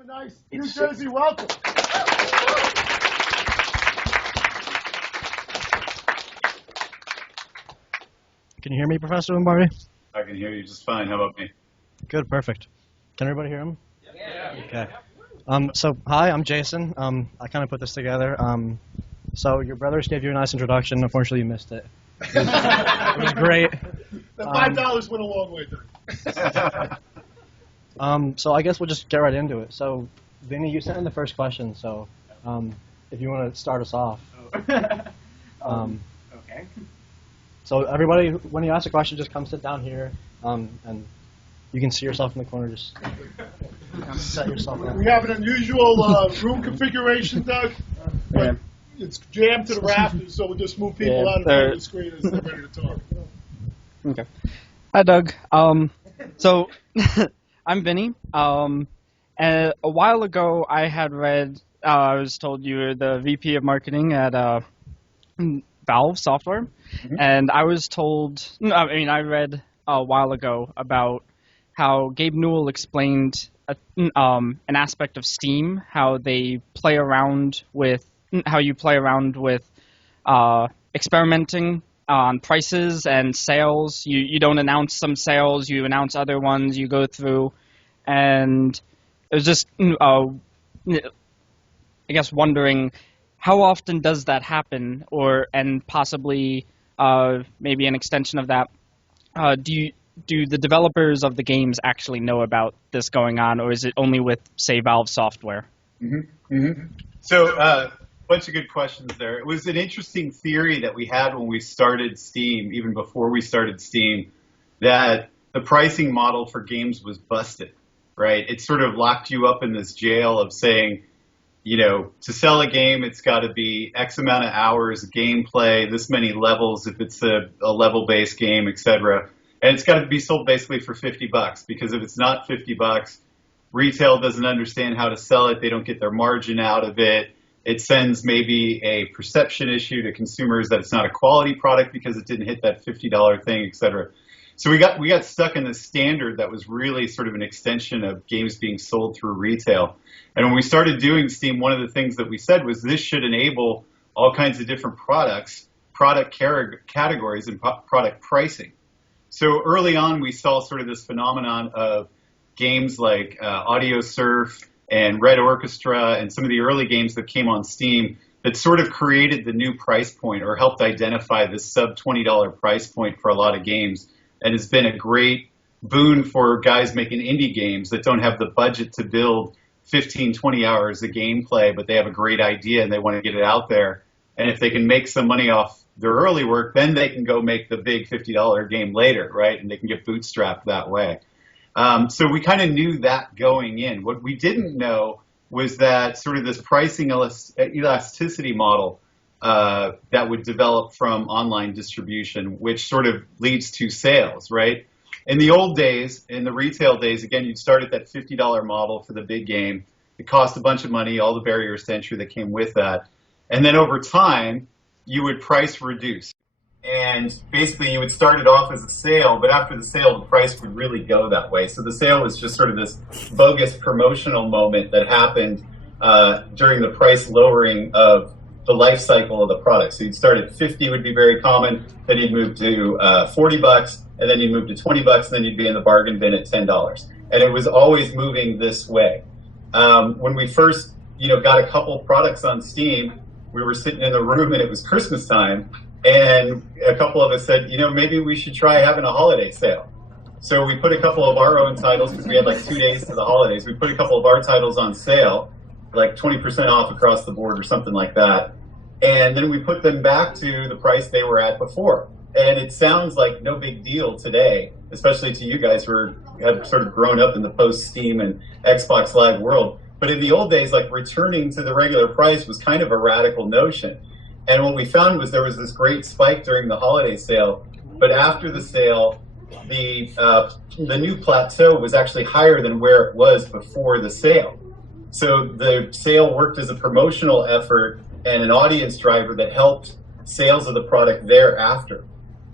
a nice New Jersey welcome. Can you hear me, Professor Lombardi? I can hear you just fine. How about me? Good, perfect. Can everybody hear him? Yeah. Okay. So, hi, I'm Jason. I kind of put this together. So, your brothers gave you a nice introduction. Unfortunately, you missed it. It was great. The $5 went a long way, Doug. So, I guess we'll just get right into it. So, Vinny, you sent in the first question, so if you want to start us off. Okay. So, everybody, when you ask a question, just come sit down here, and you can see yourself in the corner. Just set yourself down. We have an unusual room configuration, Doug, but it's jammed to the rafters, so we'll just move people out in front of the screen as they're ready to talk. Okay. Hi, Doug. So I'm Vinny. And a while ago, I had read. I was told you were the VP of marketing at Valve Software, and I was told. I read a while ago about how Gabe Newell explained an aspect of Steam, how they play around with, how you play around with experimenting on prices and sales. You don't announce some sales, you announce other ones, you go through, and it was just, I guess, wondering how often does that happen, and possibly maybe an extension of that, do the developers of the games actually know about this going on, or is it only with, say, Valve Software? So, bunch of good questions there. It was an interesting theory that we had when we started Steam, even before we started Steam, that the pricing model for games was busted, right? It sort of locked you up in this jail of saying, to sell a game, it's got to be X amount of hours of gameplay, this many levels if it's a level-based game, etc. And it's got to be sold basically for $50, because if it's not $50, retail doesn't understand how to sell it. They don't get their margin out of it. It sends maybe a perception issue to consumers that it's not a quality product because it didn't hit that $50 thing, et cetera. So we got stuck in this standard that was really sort of an extension of games being sold through retail. And when we started doing Steam, one of the things that we said was this should enable all kinds of different products, product categories, and product pricing. So early on, we saw sort of this phenomenon of games like Audio Surf and Red Orchestra and some of the early games that came on Steam that sort of created the new price point or helped identify this sub-$20 price point for a lot of games, and has been a great boon for guys making indie games that don't have the budget to build 15, 20 hours of gameplay, but they have a great idea and they want to get it out there. And if they can make some money off their early work, then they can go make the big $50 game later, right? And they can get bootstrapped that way. So we kind of knew that going in. What we didn't know was that sort of this pricing elasticity model that would develop from online distribution, which sort of leads to sales, right? In the old days, in the retail days, again, you'd start at that $50 model for the big game. It cost a bunch of money, all the barriers to entry that came with that. And then over time, you would price reduce. And basically, you would start it off as a sale, but after the sale, the price would really go that way. So the sale was just sort of this bogus promotional moment that happened during the price lowering of the life cycle of the product. So you'd start at 50 would be very common, then you'd move to $40, and then you'd move to $20, and then you'd be in the bargain bin at $10. And it was always moving this way. When we first, got a couple products on Steam, we were sitting in the room and it was Christmas time, and a couple of us said, maybe we should try having a holiday sale. So we put a couple of our own titles, because we had like 2 days to the holidays. We put a couple of our titles on sale, like 20% off across the board or something like that. And then we put them back to the price they were at before. And it sounds like no big deal today, especially to you guys who have sort of grown up in the post-Steam and Xbox Live world. But in the old days, like returning to the regular price was kind of a radical notion. And what we found was there was this great spike during the holiday sale, but after the sale, the new plateau was actually higher than where it was before the sale. So the sale worked as a promotional effort and an audience driver that helped sales of the product thereafter.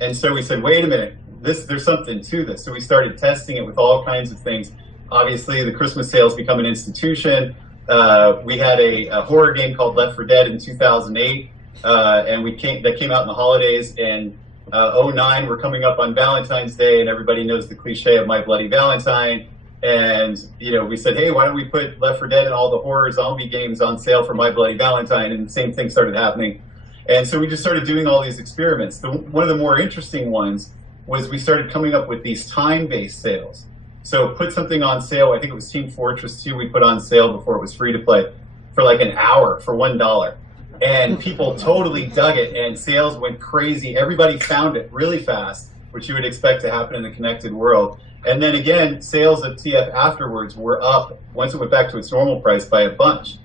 And so we said, wait a minute, there's something to this. So we started testing it with all kinds of things. obviously the Christmas sales become an institution. We had a horror game called Left 4 Dead in 2008, and that came out in the holidays. And 2009, we're coming up on Valentine's Day, and everybody knows the cliche of My Bloody Valentine. And we said, hey, why don't we put Left 4 Dead and all the horror zombie games on sale for My Bloody Valentine? And the same thing started happening. And so we just started doing all these experiments. One of the more interesting ones was we started coming up with these time-based sales. So put something on sale. I think it was Team Fortress 2 we put on sale before it was free to play for like an hour for $1. And people totally dug it, and sales went crazy. Everybody found it really fast, which you would expect to happen in the connected world. And then again, sales of TF afterwards were up once it went back to its normal price by a bunch.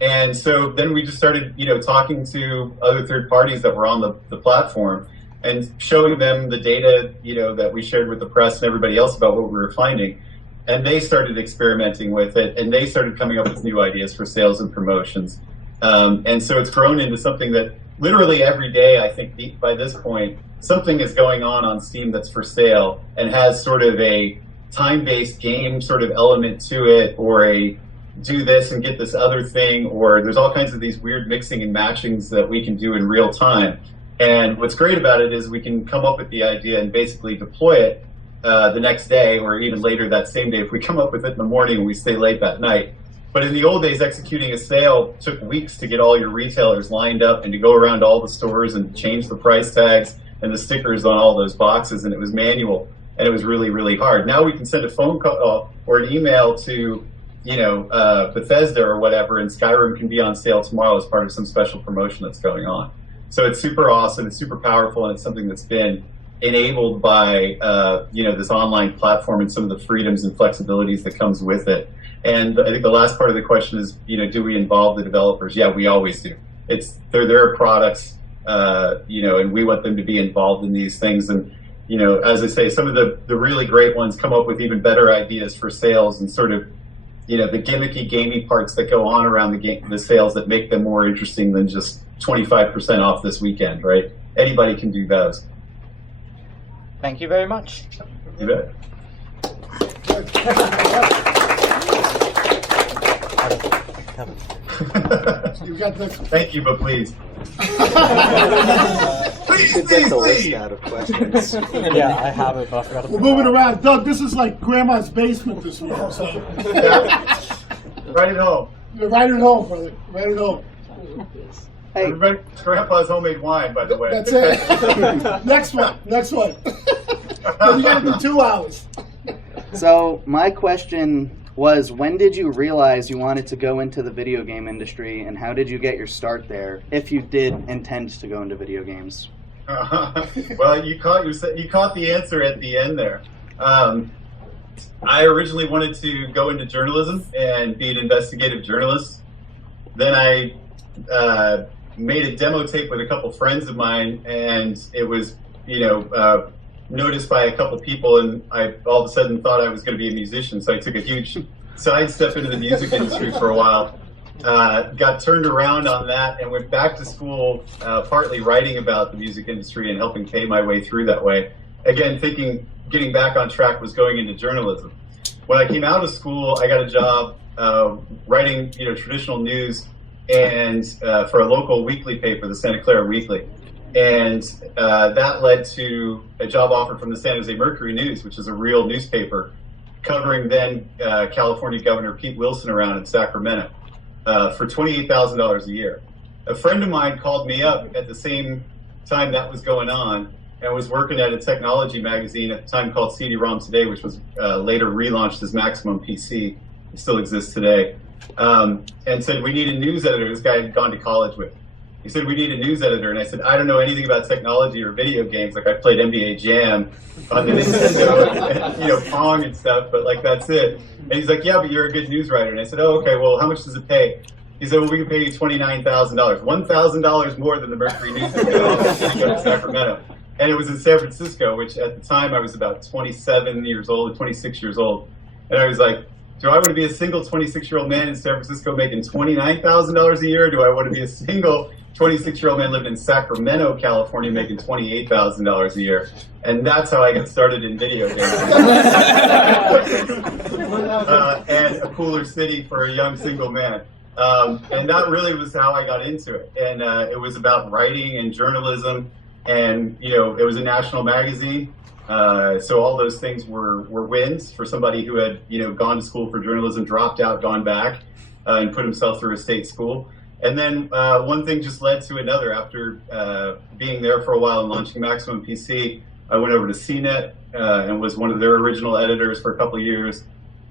And so then we just started, talking to other third parties that were on the platform and showing them the data, that we shared with the press and everybody else about what we were finding. And they started experimenting with it, and they started coming up with new ideas for sales and promotions. And so it's grown into something that literally every day, I think by this point, something is going on Steam that's for sale and has sort of a time-based game sort of element to it, or a do this and get this other thing, or there's all kinds of these weird mixing and matchings that we can do in real time. And what's great about it is we can come up with the idea and basically deploy it the next day, or even later that same day if we come up with it in the morning and we stay late that night. But in the old days, executing a sale took weeks to get all your retailers lined up and to go around all the stores and change the price tags and the stickers on all those boxes, and it was manual, and it was really, really hard. Now we can send a phone call or an email to Bethesda or whatever, and Skyrim can be on sale tomorrow as part of some special promotion that's going on. So it's super awesome, it's super powerful, and it's something that's been enabled by this online platform and some of the freedoms and flexibilities that comes with it. And I think the last part of the question is, do we involve the developers? Yeah, we always do. They're their products, and we want them to be involved in these things. And as I say, some of the really great ones come up with even better ideas for sales and sort of the gimmicky, gamey parts that go on around the sales that make them more interesting than just 25% off this weekend, right? Anybody can do those. Thank you very much. You bet. You got this. Thank you, but please. Please, please, please. Out of questions. Yeah, I have it, but I forgot to We're moving around. Doug, this is like grandma's basement this week. So. Right at home. Right at home, brother. Right at home. Hey. Everybody, Grandpa's homemade wine, by the way. That's it. Next one. Then you got to do 2 hours. So my question was, when did you realize you wanted to go into the video game industry, and how did you get your start there, if you did intend to go into video games? Well, you caught the answer at the end there. I originally wanted to go into journalism and be an investigative journalist. Then I made a demo tape with a couple friends of mine, and it was, noticed by a couple people, and I all of a sudden thought I was going to be a musician, so I took a huge sidestep into the music industry for a while. Got turned around on that and went back to school, partly writing about the music industry and helping pay my way through that way. Again, thinking getting back on track was going into journalism. When I came out of school, I got a job writing traditional news and for a local weekly paper, the Santa Clara Weekly. And that led to a job offer from the San Jose Mercury News, which is a real newspaper, covering then California Governor Pete Wilson around in Sacramento for $28,000 a year. A friend of mine called me up at the same time that was going on and was working at a technology magazine at the time called CD-ROM Today, which was later relaunched as Maximum PC. It still exists today. And said, we need a news editor. This guy had gone to college with. He said, we need a news editor. And I said, I don't know anything about technology or video games. Like, I played NBA Jam on the Nintendo and Pong and stuff, but like, that's it. And he's like, yeah, but you're a good news writer. And I said, oh, okay, well, how much does it pay? He said, well, we can pay you $29,000, $1,000 more than the Mercury News in Sacramento. And it was in San Francisco, which at the time I was about 27 years old, 26 years old. And I was like, Do I want to be a single 26-year-old man in San Francisco making $29,000 a year? Or do I want to be a single 26-year-old man living in Sacramento, California, making $28,000 a year? And that's how I got started in video games. And a cooler city for a young single man. And that really was how I got into it. And it was about writing and journalism. And, you know, it was a national magazine. So all those things were wins for somebody who had, you know, gone to school for journalism, dropped out, gone back, and put himself through a state school. And then one thing just led to another. After being there for a while and launching Maximum PC, I went over to CNET and was one of their original editors for a couple of years.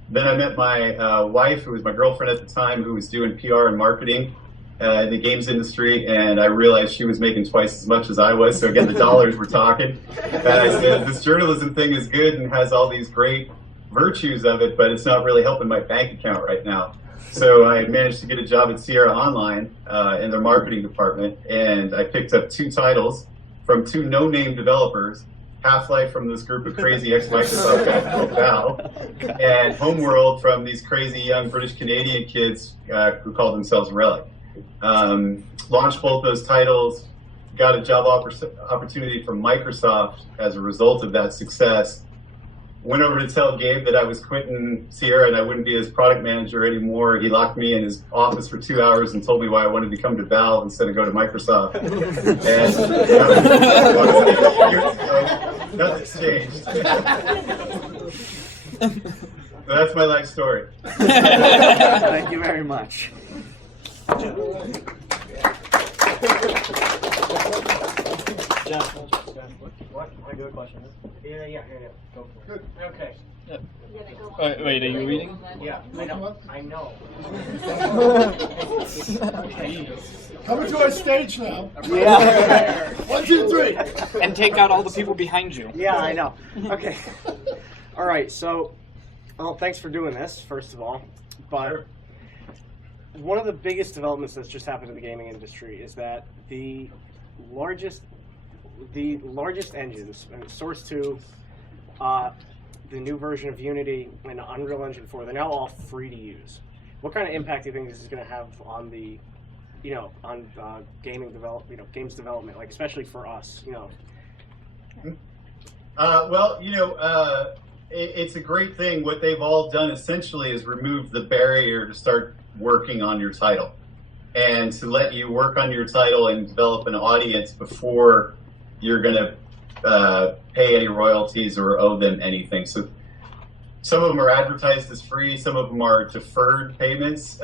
Then I met my wife, who was my girlfriend at the time, who was doing PR and marketing in the games industry, and I realized she was making twice as much as I was, so again, the dollars were talking. And I said, this journalism thing is good and has all these great virtues of it, but it's not really helping my bank account right now. So I managed to get a job at Sierra Online in their marketing department, and I picked up 2 titles from 2 no-name developers, Half-Life from this group of crazy ex-Microsoft guys called Val, and Homeworld from these crazy young British-Canadian kids who called themselves Relic. Launched both those titles, got a job opportunity from Microsoft as a result of that success. Went over to tell Gabe that I was quitting Sierra and I wouldn't be his product manager anymore. He locked me in his office for 2 hours and told me why I wanted to come to Valve instead of go to Microsoft. And nothing's changed. So that's my life story. Thank you very much. Jeff, what? I got a question. Yeah. Go for it. Okay. Wait, are you reading? Yeah, I know. Coming to our stage now. Yeah. 1, 2, 3. And take out all the people behind you. Yeah, I know. Okay. All right, so, well, thanks for doing this, first of all. But one of the biggest developments that's just happened in the gaming industry is that the largest engines, Source 2, the new version of Unity, and Unreal Engine 4, they're now all free to use. What kind of impact do you think this is going to have on the, on gaming games development, like especially for us, Well, it's a great thing. What they've all done essentially is remove the barrier to start working on your title and to let you work on your title and develop an audience before you're going to pay any royalties or owe them anything. So some of them are advertised as free, some of them are deferred payments,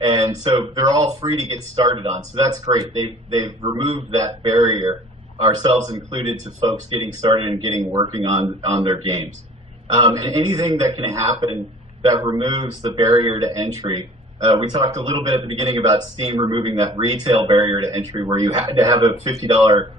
and so they're all free to get started on. So that's great. They've removed that barrier, ourselves included, to folks getting started and working on their games. And anything that can happen that removes the barrier to entry. We talked a little bit at the beginning about Steam removing that retail barrier to entry where you had to have a $50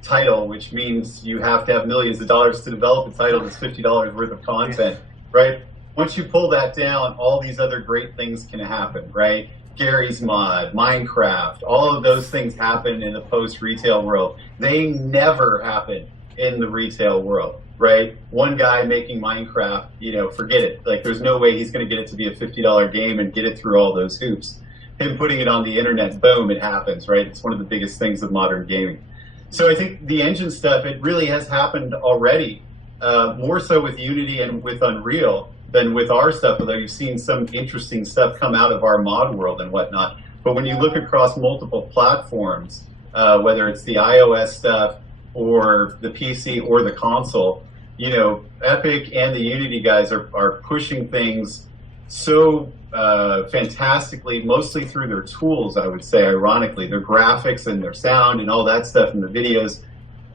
title, which means you have to have millions of dollars to develop a title that's $50 worth of content, right? Once you pull that down, all these other great things can happen, right? Gary's Mod, Minecraft, all of those things happen in the post-retail world. They never happen in the retail world, right? One guy making Minecraft, forget it. Like, there's no way he's going to get it to be a $50 game and get it through all those hoops. Him putting it on the internet, boom, it happens, right? It's one of the biggest things of modern gaming. So I think the engine stuff, it really has happened already, more so with Unity and with Unreal than with our stuff, although you've seen some interesting stuff come out of our mod world and whatnot. But when you look across multiple platforms, whether it's the iOS stuff or the PC or the console, Epic and the Unity guys are pushing things so fantastically, mostly through their tools, I would say, ironically. Their graphics and their sound and all that stuff and the videos,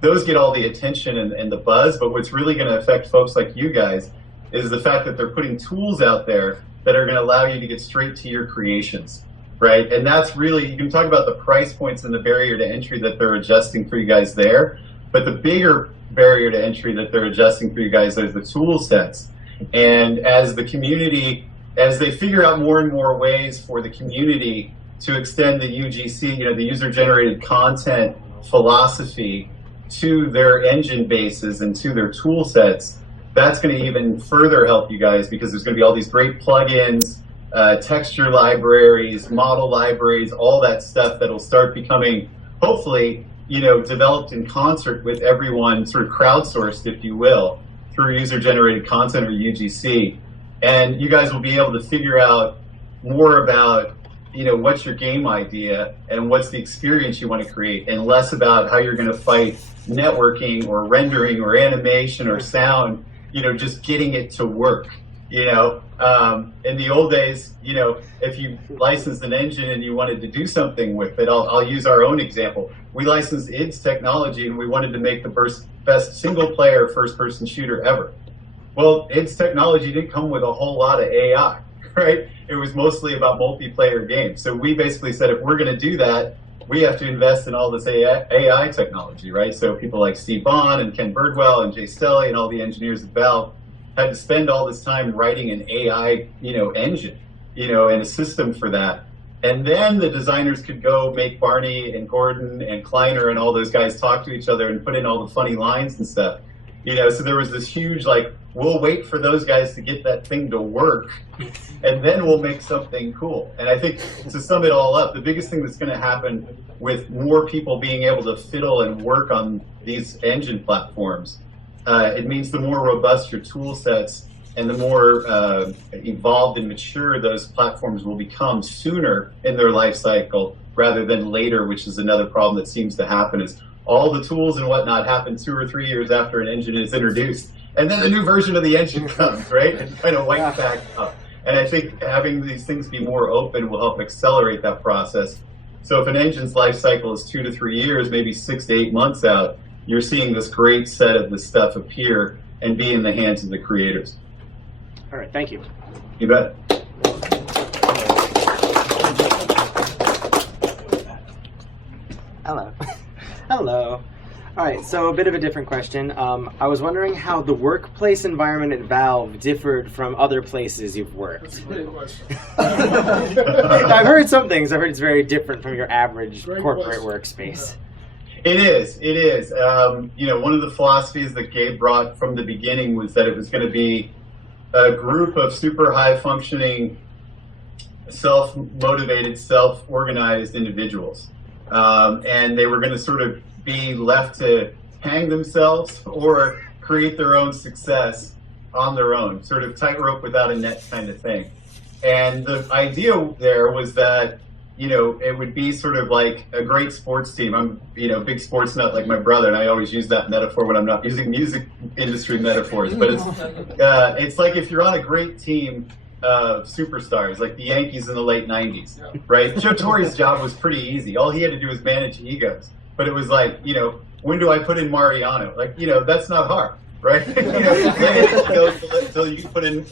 those get all the attention and the buzz, but what's really going to affect folks like you guys is the fact that they're putting tools out there that are going to allow you to get straight to your creations, right? And that's really, you can talk about the price points and the barrier to entry that they're adjusting for you guys there, but the bigger barrier to entry that they're adjusting for you guys is the tool sets. And as the community, as they figure out more and more ways for the community to extend the UGC, the user-generated content philosophy to their engine bases and to their tool sets, that's going to even further help you guys because there's going to be all these great plugins, texture libraries, model libraries, all that stuff that'll start becoming, hopefully, developed in concert with everyone, sort of crowdsourced, if you will, through user-generated content or UGC. And you guys will be able to figure out more about, what's your game idea and what's the experience you want to create, and less about how you're going to fight networking or rendering or animation or sound, just getting it to work. In the old days, if you licensed an engine and you wanted to do something with it, I'll use our own example. We licensed ID's technology and we wanted to make the best single-player first-person shooter ever. Well, ID's technology didn't come with a whole lot of AI, right? It was mostly about multiplayer games. So we basically said, if we're going to do that, we have to invest in all this AI technology, right? So people like Steve Bond and Ken Birdwell and Jay Stelly and all the engineers at Valve had to spend all this time writing an AI, engine, and a system for that. And then the designers could go make Barney and Gordon and Kleiner and all those guys talk to each other and put in all the funny lines and stuff. So there was this huge, we'll wait for those guys to get that thing to work, and then we'll make something cool. And I think, to sum it all up, the biggest thing that's going to happen with more people being able to fiddle and work on these engine platforms, it means the more robust your tool sets and the more evolved and mature those platforms will become sooner in their life cycle rather than later, which is another problem that seems to happen, is all the tools and whatnot happen 2 or 3 years after an engine is introduced. And then a new version of the engine comes, right? And kind of wipes back up. And I think having these things be more open will help accelerate that process. So if an engine's life cycle is 2 to 3 years, maybe 6 to 8 months out, you're seeing this great set of this stuff appear and be in the hands of the creators. All right, thank you. You bet. Hello. Hello. All right, so a bit of a different question. I was wondering how the workplace environment at Valve differed from other places you've worked. I've heard some things. I've heard it's very different from your average corporate workspace. It is. It is. One of the philosophies that Gabe brought from the beginning was that it was going to be a group of super high-functioning, self-motivated, self-organized individuals. And they were going to sort of be left to hang themselves or create their own success on their own, sort of tightrope without a net kind of thing. And the idea there was that, it would be sort of like a great sports team. I'm, big sports nut like my brother, and I always use that metaphor when I'm not using music industry metaphors. But it's like if you're on a great team of superstars, like the Yankees in the late 90s, right? Joe Torre's job was pretty easy. All he had to do was manage egos. But it was like, when do I put in Mariano? That's not hard, right? Until you put in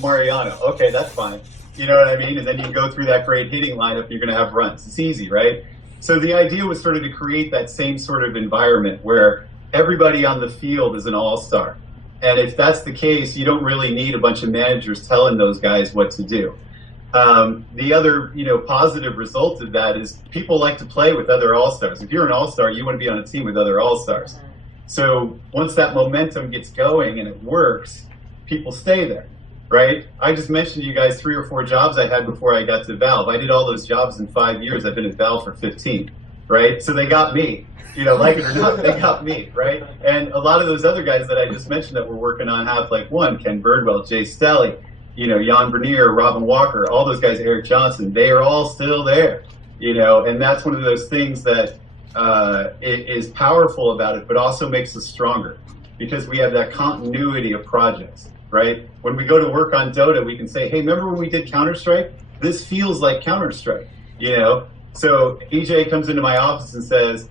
Mariano. Okay, that's fine. You know what I mean? And then you go through that great hitting lineup, you're going to have runs. It's easy, right? So the idea was sort of to create that same sort of environment where everybody on the field is an all-star. And if that's the case, you don't really need a bunch of managers telling those guys what to do. The other, positive result of that is people like to play with other all-stars. If you're an all-star, you want to be on a team with other all-stars. So once that momentum gets going and it works, people stay there, right? I just mentioned to you guys 3 or 4 jobs I had before I got to Valve. I did all those jobs in 5 years. I've been at Valve for 15, right? So they got me. Like it or not, they got me, right? And a lot of those other guys that I just mentioned that we're working on have Ken Birdwell, Jay Stelly, Jan Bernier, Robin Walker, all those guys, Eric Johnson, they are all still there, and that's one of those things that is powerful about it, but also makes us stronger because we have that continuity of projects, right? When we go to work on Dota, we can say, hey, remember when we did Counter-Strike? This feels like Counter-Strike, So EJ comes into my office and says,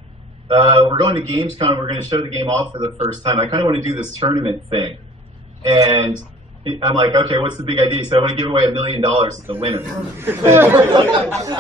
we're going to Gamescom, we're going to show the game off for the first time. I kind of want to do this tournament thing. And I'm like, okay, what's the big idea? He said, I want to give away $1 million to the winner.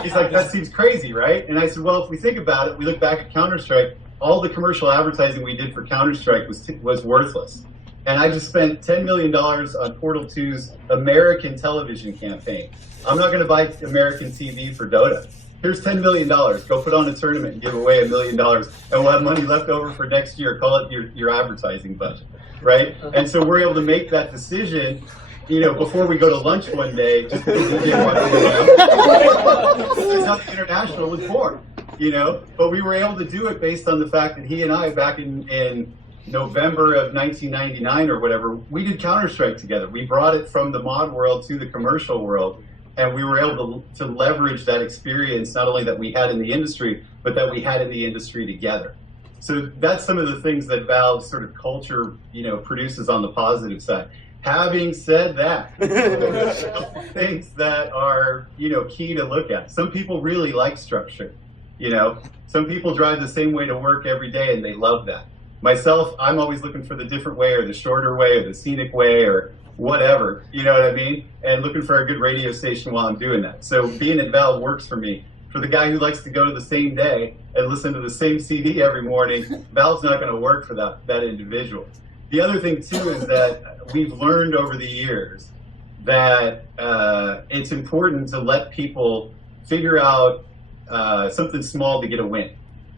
He's like, that seems crazy, right? And I said, well, if we think about it, we look back at Counter-Strike, all the commercial advertising we did for Counter-Strike was worthless. And I just spent $10 million on Portal 2's American television campaign. I'm not going to buy American TV for Dota. here's $10 million. Go put on a tournament and give away $1 million, and we'll have money left over for next year. Call it your advertising budget, right? And so we're able to make that decision, before we go to lunch one day. Just because we didn't want to That's how the International was born, But we were able to do it based on the fact that he and I, back in November of 1999 or whatever, we did Counter-Strike together. We brought it from the mod world to the commercial world, and we were able to leverage that experience, not only that we had in the industry, but that we had in the industry together. So that's some of the things that Valve's sort of culture, produces on the positive side. Having said that, there's a couple things that are, key to look at. Some people really like structure, Some people drive the same way to work every day, and they love that. Myself, I'm always looking for the different way, or the shorter way, or the scenic way, or whatever, you know what I mean? And looking for a good radio station while I'm doing that. So being at Valve works for me. For the guy who likes to go to the same day and listen to the same CD every morning, Valve's not going to work for that individual. The other thing, too, is that we've learned over the years that it's important to let people figure out something small to get a win,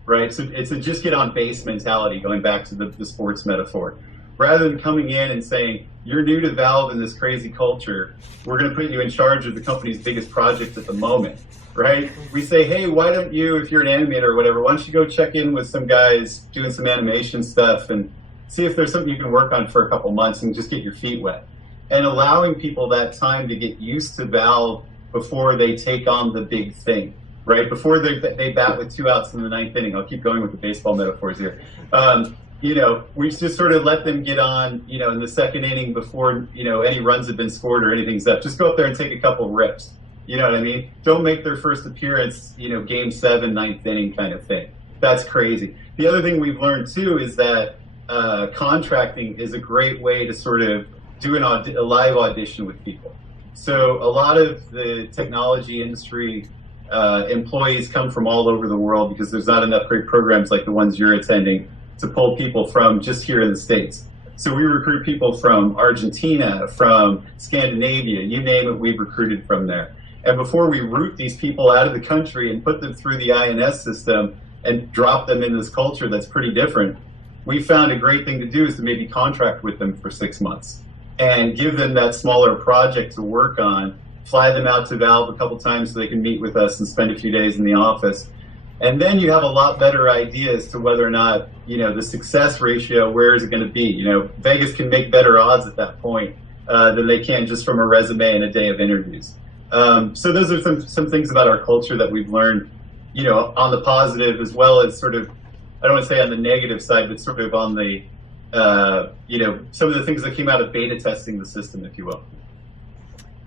right? So it's a just get on base mentality, going back to the sports metaphor. Rather than coming in and saying, you're new to Valve in this crazy culture, we're going to put you in charge of the company's biggest project at the moment, right? We say, hey, why don't you, if you're an animator or whatever, why don't you go check in with some guys doing some animation stuff and see if there's something you can work on for a couple months and just get your feet wet. And allowing people that time to get used to Valve before they take on the big thing, right? Before they bat with 2 outs in the 9th inning. I'll keep going with the baseball metaphors here. We just sort of let them get on, in the 2nd inning before, any runs have been scored or anything's up. Just go up there and take a couple rips. You know what I mean? Don't make their first appearance, game 7, 9th inning kind of thing. That's crazy. The other thing we've learned, too, is that contracting is a great way to sort of do a live audition with people. So a lot of the technology industry employees come from all over the world because there's not enough great programs like the ones you're attending to pull people from just here in the States. So we recruit people from Argentina, from Scandinavia, you name it, we've recruited from there. And before we root these people out of the country and put them through the INS system and drop them in this culture that's pretty different, we found a great thing to do is to maybe contract with them for 6 months and give them that smaller project to work on, fly them out to Valve a couple times so they can meet with us and spend a few days in the office. And then you have a lot better idea as to whether or not, the success ratio, where is it going to be? Vegas can make better odds at that point than they can just from a resume and a day of interviews. So those are some things about our culture that we've learned, on the positive as well as sort of, I don't want to say on the negative side, but sort of on the, some of the things that came out of beta testing the system, if you will.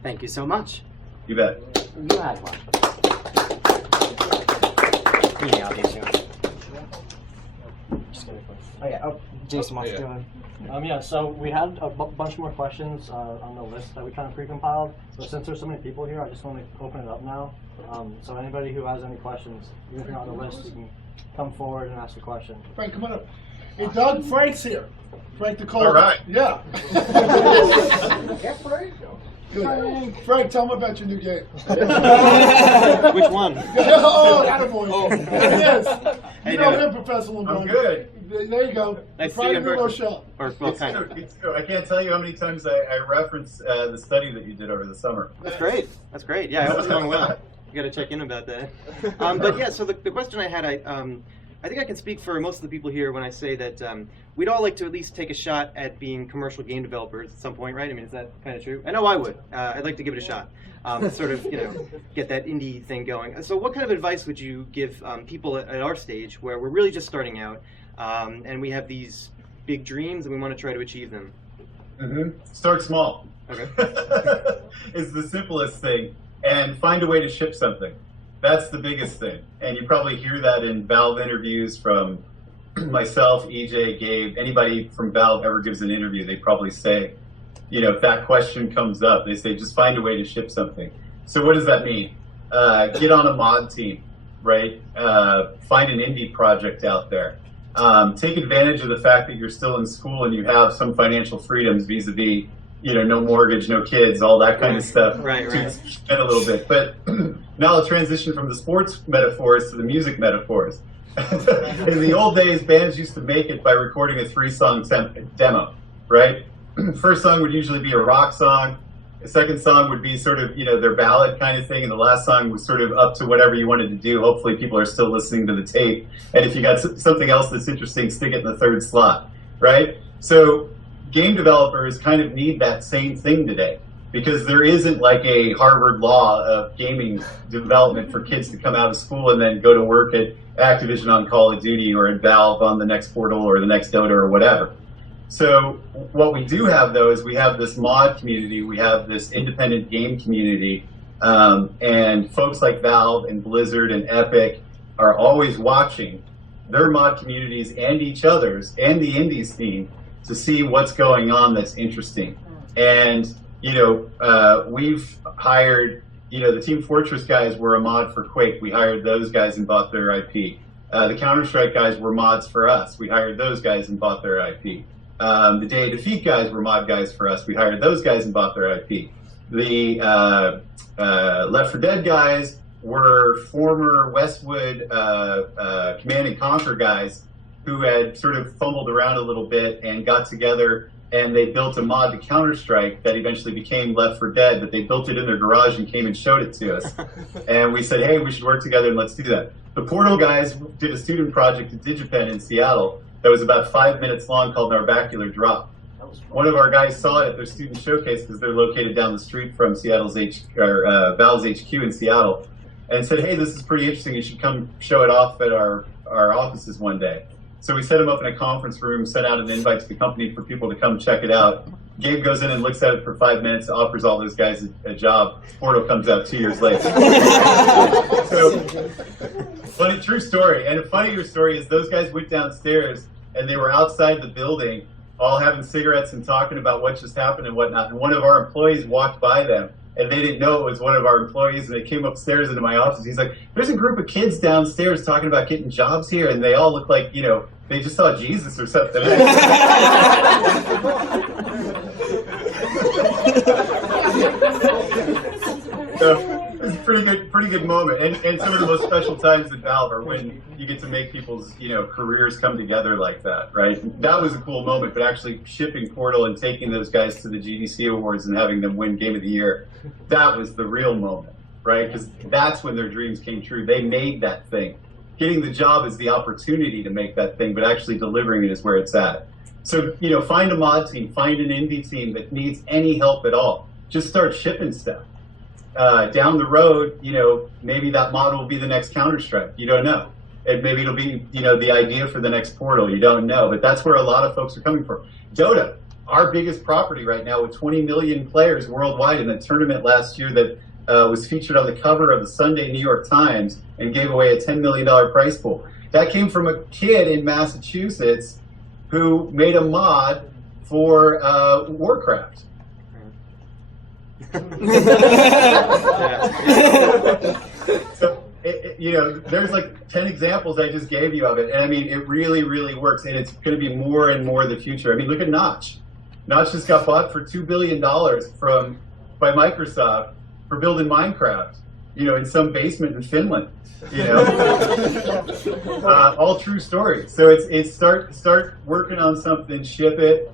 Thank you so much. You bet. You had one. Yeah, I'll get you one. Oh yeah. Oh, Jason wants to do one. So we had a bunch more questions on the list that we kind of pre-compiled. So since there's so many people here, I just want to open it up now. So anybody who has any questions, even if you're not on the list, you can come forward and ask a question. Frank, come on up. Hey, Doug, Frank's here. Frank the caller. All right. Yeah. Good. Frank, tell me about your new game. Which one? Oh, attaboy. Yes. You know him, Professor Lombardi. I'm good. There you go. Nice to see you in person. It's true. I can't tell you how many times I reference the study that you did over the summer. That's great. That's great. Yeah, I hope it's going well. You got to check in about that. But yeah, so the question I had, I think I can speak for most of the people here when I say that we'd all like to at least take a shot at being commercial game developers at some point, right? I mean, is that kind of true? I know I would. I'd like to give it a shot. Sort of, get that indie thing going. So what kind of advice would you give people at our stage where we're really just starting out and we have these big dreams and we want to try to achieve them? Mm-hmm. Start small. Okay. It's the simplest thing. And find a way to ship something. That's the biggest thing. And you probably hear that in Valve interviews from myself, EJ, Gabe, anybody from Valve ever gives an interview, they probably say, if that question comes up, they say, just find a way to ship something. So what does that mean? Get on a mod team, right? Find an indie project out there. Take advantage of the fact that you're still in school and you have some financial freedoms vis-a-vis, no mortgage, no kids, all that kind of stuff. Right. Spend a little bit. But now I'll transition from the sports metaphors to the music metaphors. In the old days, bands used to make it by recording a 3-song demo, right? First song would usually be a rock song. The second song would be sort of, their ballad kind of thing, and the last song was sort of up to whatever you wanted to do. Hopefully people are still listening to the tape, and if you got something else that's interesting, stick it in the third slot, right? So game developers kind of need that same thing today, because there isn't like a Harvard law of gaming development for kids to come out of school and then go to work at Activision on Call of Duty or at Valve on the next Portal or the next Dota or whatever. So what we do have, though, is we have this mod community, we have this independent game community, and folks like Valve and Blizzard and Epic are always watching their mod communities and each other's and the indies scene to see what's going on that's interesting. And, we've hired, the Team Fortress guys were a mod for Quake. We hired those guys and bought their IP. The Counter-Strike guys were mods for us. We hired those guys and bought their IP. The Day of Defeat guys were mod guys for us. We hired those guys and bought their IP. The Left 4 Dead guys were former Westwood Command and Conquer guys who had sort of fumbled around a little bit and got together, and they built a mod to Counter-Strike that eventually became Left 4 Dead, but they built it in their garage and came and showed it to us. And we said, hey, we should work together and let's do that. The Portal guys did a student project at DigiPen in Seattle that was about 5 minutes long called Narbacular Drop. One of our guys saw it at their student showcase because they're located down the street from Valve's HQ in Seattle, and said, hey, this is pretty interesting, you should come show it off at our offices one day. So we set him up in a conference room, sent out an invite to the company for people to come check it out. Gabe goes in and looks at it for 5 minutes, offers all those guys a job. Portal comes out 2 years later. So, funny, true story. And a funnier story is those guys went downstairs and they were outside the building all having cigarettes and talking about what just happened and whatnot. And one of our employees walked by them and they didn't know it was one of our employees, and they came upstairs into my office. He's like, there's a group of kids downstairs talking about getting jobs here, and they all look like, they just saw Jesus or something. So it's a pretty good moment, and some of the most special times at Valve are when you get to make people's careers come together like that, right? That was a cool moment, but actually shipping Portal and taking those guys to the GDC Awards and having them win Game of the Year, that was the real moment, right? Because that's when their dreams came true. They made that thing. Getting the job is the opportunity to make that thing, but actually delivering it is where it's at. So find a mod team, find an indie team that needs any help at all. Just start shipping stuff. Down the road, maybe that mod will be the next Counter-Strike. You don't know. And maybe it'll be, the idea for the next Portal. You don't know. But that's where a lot of folks are coming from. Dota, our biggest property right now with 20 million players worldwide in a tournament last year that was featured on the cover of the Sunday New York Times and gave away a $10 million prize pool. That came from a kid in Massachusetts who made a mod for Warcraft. So, there's like 10 examples I just gave you of it, and I mean, it really, really works, and it's going to be more and more the future. I mean, look at Notch. Notch just got bought for $2 billion by Microsoft for building Minecraft, in some basement in Finland. All true stories. So it's start working on something, ship it.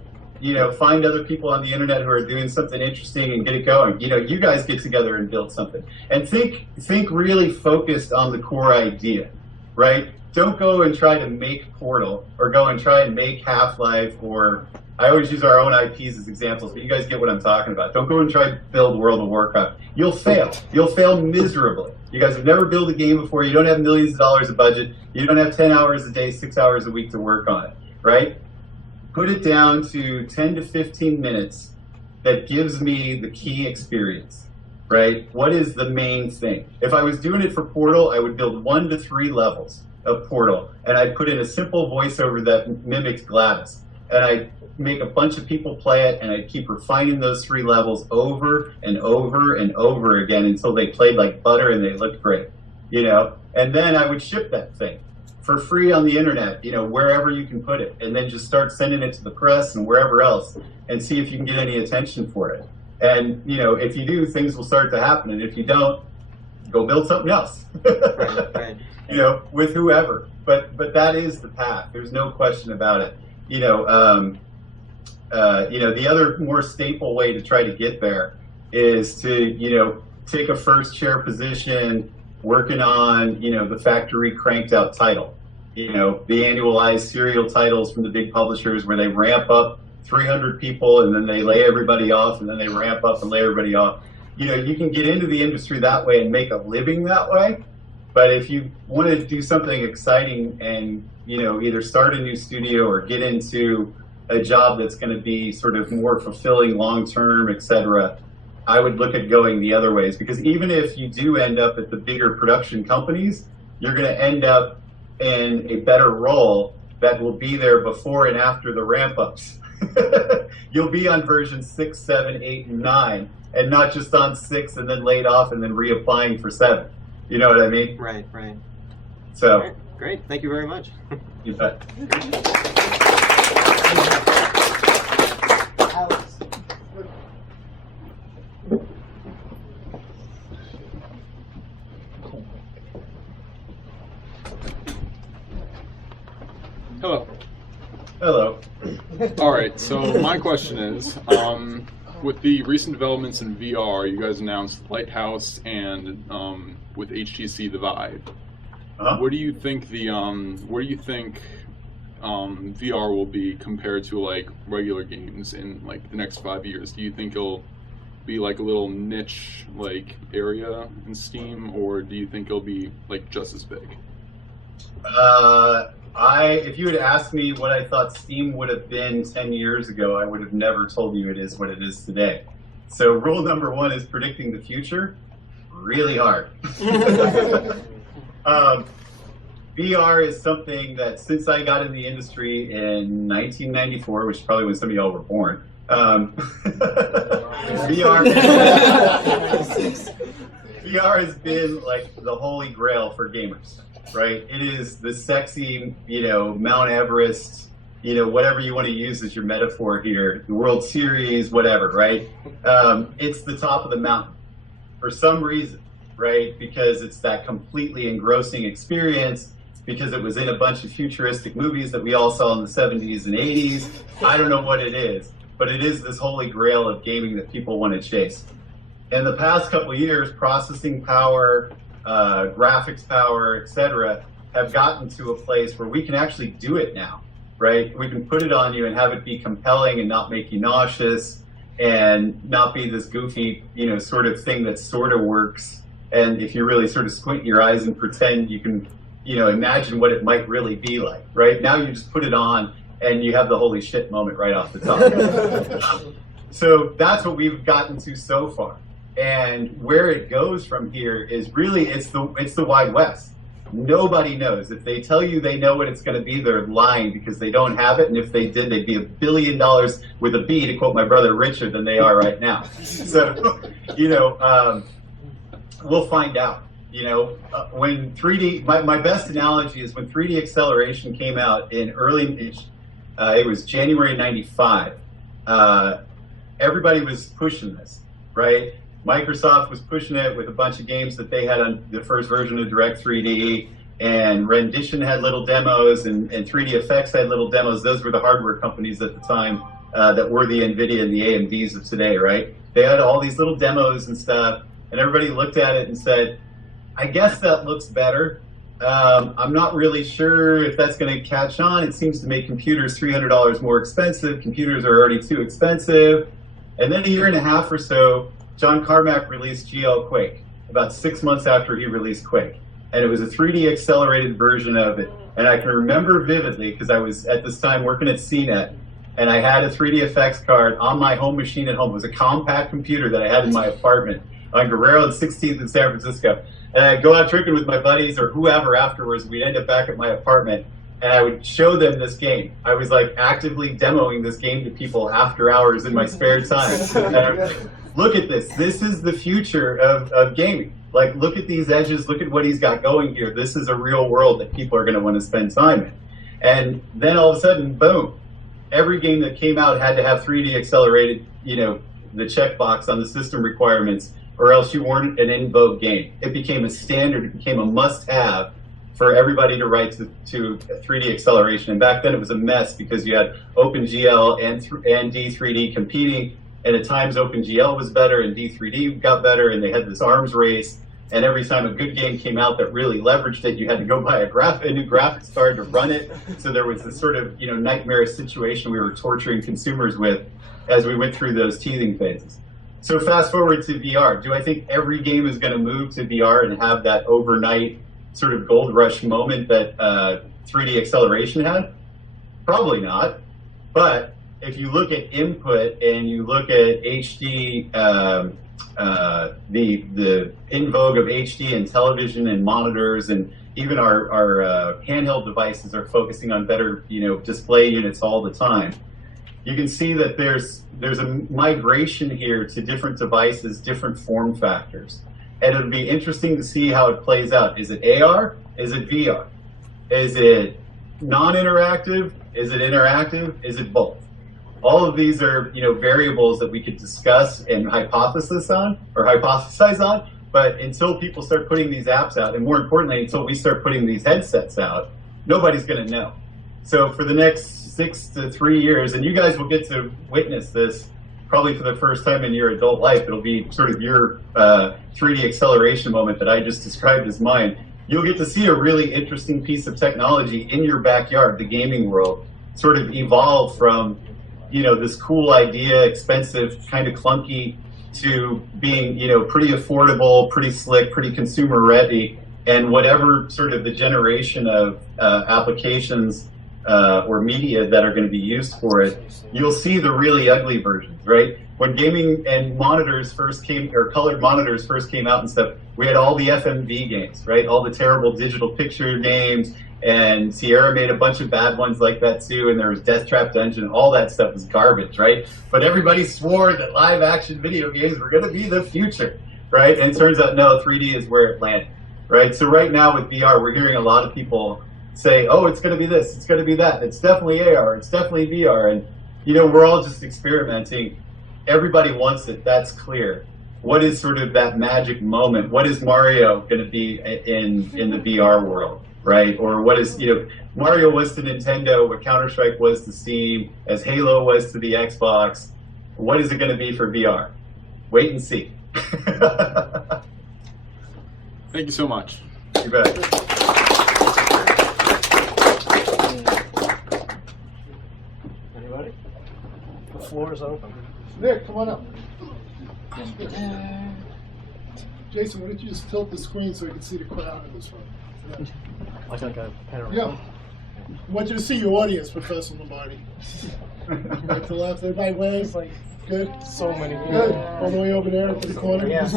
Find other people on the internet who are doing something interesting and get it going. You guys get together and build something. And think really focused on the core idea, right? Don't go and try to make Portal or go and try and make Half-Life, or I always use our own IPs as examples, but you guys get what I'm talking about. Don't go and try to build World of Warcraft. You'll fail. You'll fail miserably. You guys have never built a game before. You don't have millions of dollars of budget. You don't have 10 hours a day, 6 hours a week to work on it, right? Put it down to 10 to 15 minutes that gives me the key experience, right? What is the main thing? If I was doing it for Portal, I would build 1 to 3 levels of Portal, and I'd put in a simple voiceover that mimics Gladys, and I'd make a bunch of people play it, and I'd keep refining those 3 levels over and over and over again until they played like butter and they looked great, And then I would ship that thing. for free on the internet, wherever you can put it, and then just start sending it to the press and wherever else, and see if you can get any attention for it. And if you do, things will start to happen, and if you don't, go build something else. Right. With whoever. But that is the path. There's no question about it. The other more staple way to try to get there is to take a first chair position working on the factory cranked out title. The annualized serial titles from the big publishers where they ramp up 300 people and then they lay everybody off and then they ramp up and lay everybody off. You can get into the industry that way and make a living that way. But if you want to do something exciting and either start a new studio or get into a job that's going to be sort of more fulfilling long term, etc., I would look at going the other ways, because even if you do end up at the bigger production companies, you're going to end up in a better role that will be there before and after the ramp ups. You'll be on version 6, 7, 8, and 9, and not just on 6 and then laid off and then reapplying for 7. You know what I mean? Right. So. Right, great. Thank you very much. You bet. Hello. Hello. All right, so my question is, with the recent developments in VR, you guys announced Lighthouse and with HTC the Vive. Where do you think VR will be compared to like regular games in like the next 5 years? Do you think it'll be like a little niche like area in Steam, or do you think it'll be like just as big? If you had asked me what I thought Steam would have been 10 years ago, I would have never told you it is what it is today. So rule number 1 is predicting the future. Really hard. VR is something that since I got in the industry in 1994, which is probably when some of y'all were born, VR has been like the holy grail for gamers. Right? It is the sexy, Mount Everest, whatever you want to use as your metaphor here, the World Series, whatever, right? It's the top of the mountain for some reason, right? Because it's that completely engrossing experience, because it was in a bunch of futuristic movies that we all saw in the 70s and 80s. I don't know what it is, but it is this holy grail of gaming that people want to chase. In the past couple of years, processing power, graphics power, etc., have gotten to a place where we can actually do it now, right? We can put it on you and have it be compelling and not make you nauseous and not be this goofy, sort of thing that sort of works. And if you really sort of squint your eyes and pretend, you can, imagine what it might really be like, right? Now you just put it on and you have the holy shit moment right off the top. So that's what we've gotten to so far. And where it goes from here is really, it's the Wild West. Nobody knows. If they tell you they know what it's going to be, they're lying because they don't have it. And if they did, they'd be $1 billion with a B, to quote my brother richer than they are right now. So, we'll find out. When 3D, my best analogy is when 3D acceleration came out in it was January '95. Everybody was pushing this, right? Microsoft was pushing it with a bunch of games that they had on the first version of Direct 3D, and Rendition had little demos, and 3D Effects had little demos. Those were the hardware companies at the time that were the NVIDIA and the AMDs of today, right? They had all these little demos and stuff, and everybody looked at it and said, I guess that looks better. I'm not really sure if that's going to catch on. It seems to make computers $300 more expensive. Computers are already too expensive. And then a year and a half or so, John Carmack released GL Quake, about 6 months after he released Quake. And it was a 3D accelerated version of it. And I can remember vividly, because I was at this time working at CNET, and I had a 3D effects card on my home machine at home. It was a compact computer that I had in my apartment on Guerrero and 16th in San Francisco. And I'd go out drinking with my buddies or whoever afterwards. We'd end up back at my apartment, and I would show them this game. I was like actively demoing this game to people after hours in my spare time. And I was like, look at this. This is the future of gaming. Like, look at these edges. Look at what he's got going here. This is a real world that people are going to want to spend time in. And then all of a sudden, boom, every game that came out had to have 3D accelerated, the checkbox on the system requirements, or else you weren't an in vogue game. It became a standard. It became a must-have for everybody to write to 3D acceleration. And back then it was a mess because you had OpenGL and D3D competing, and at times OpenGL was better and D3D got better, and they had this arms race. And every time a good game came out that really leveraged it, you had to go buy a new graphics card to run it. So there was this sort of nightmarish situation we were torturing consumers with as we went through those teething phases. So fast forward to VR. Do I think every game is going to move to VR and have that overnight sort of gold rush moment that 3D acceleration had? Probably not. But if you look at input and you look at HD, the in vogue of HD and television and monitors, and even our handheld devices are focusing on better display units all the time. You can see that there's a migration here to different devices, different form factors. And it'll be interesting to see how it plays out. Is it AR? Is it VR? Is it non-interactive? Is it interactive? Is it both? All of these are variables that we could discuss and hypothesize on, but until people start putting these apps out, and more importantly, until we start putting these headsets out, nobody's going to know. So for the next 6 to 3 years, and you guys will get to witness this probably for the first time in your adult life, it'll be sort of your 3D acceleration moment that I just described as mine. You'll get to see a really interesting piece of technology in your backyard, the gaming world, sort of evolve from this cool idea, expensive, kind of clunky, to being pretty affordable, pretty slick, pretty consumer ready, and whatever sort of the generation of applications or media that are going to be used for it, you'll see the really ugly versions, right? When gaming and monitors first came, or colored monitors first came out and stuff, we had all the FMV games, right? All the terrible digital picture games, and Sierra made a bunch of bad ones like that too, and there was Death Trap Dungeon, all that stuff was garbage, right? But everybody swore that live action video games were going to be the future, right? And it turns out, no, 3D is where it landed, right? So right now with VR, we're hearing a lot of people say, oh, it's going to be this, it's going to be that, it's definitely AR, it's definitely VR, and we're all just experimenting. Everybody wants it, that's clear. What is sort of that magic moment? What is Mario going to be in the VR world, right? Or what is, Mario was to Nintendo, what Counter-Strike was to Steam, as Halo was to the Xbox. What is it going to be for VR? Wait and see. Thank you so much. You bet. Anybody? The floor is open. Nick, come on up. Jason, why don't you just tilt the screen so you can see the crowd in this room? Like a panorama? Yeah. I want you to see your audience, Professor Lombardi. Right to left, everybody wave. Good. So many. Good. All the way over there to the corner. Yes.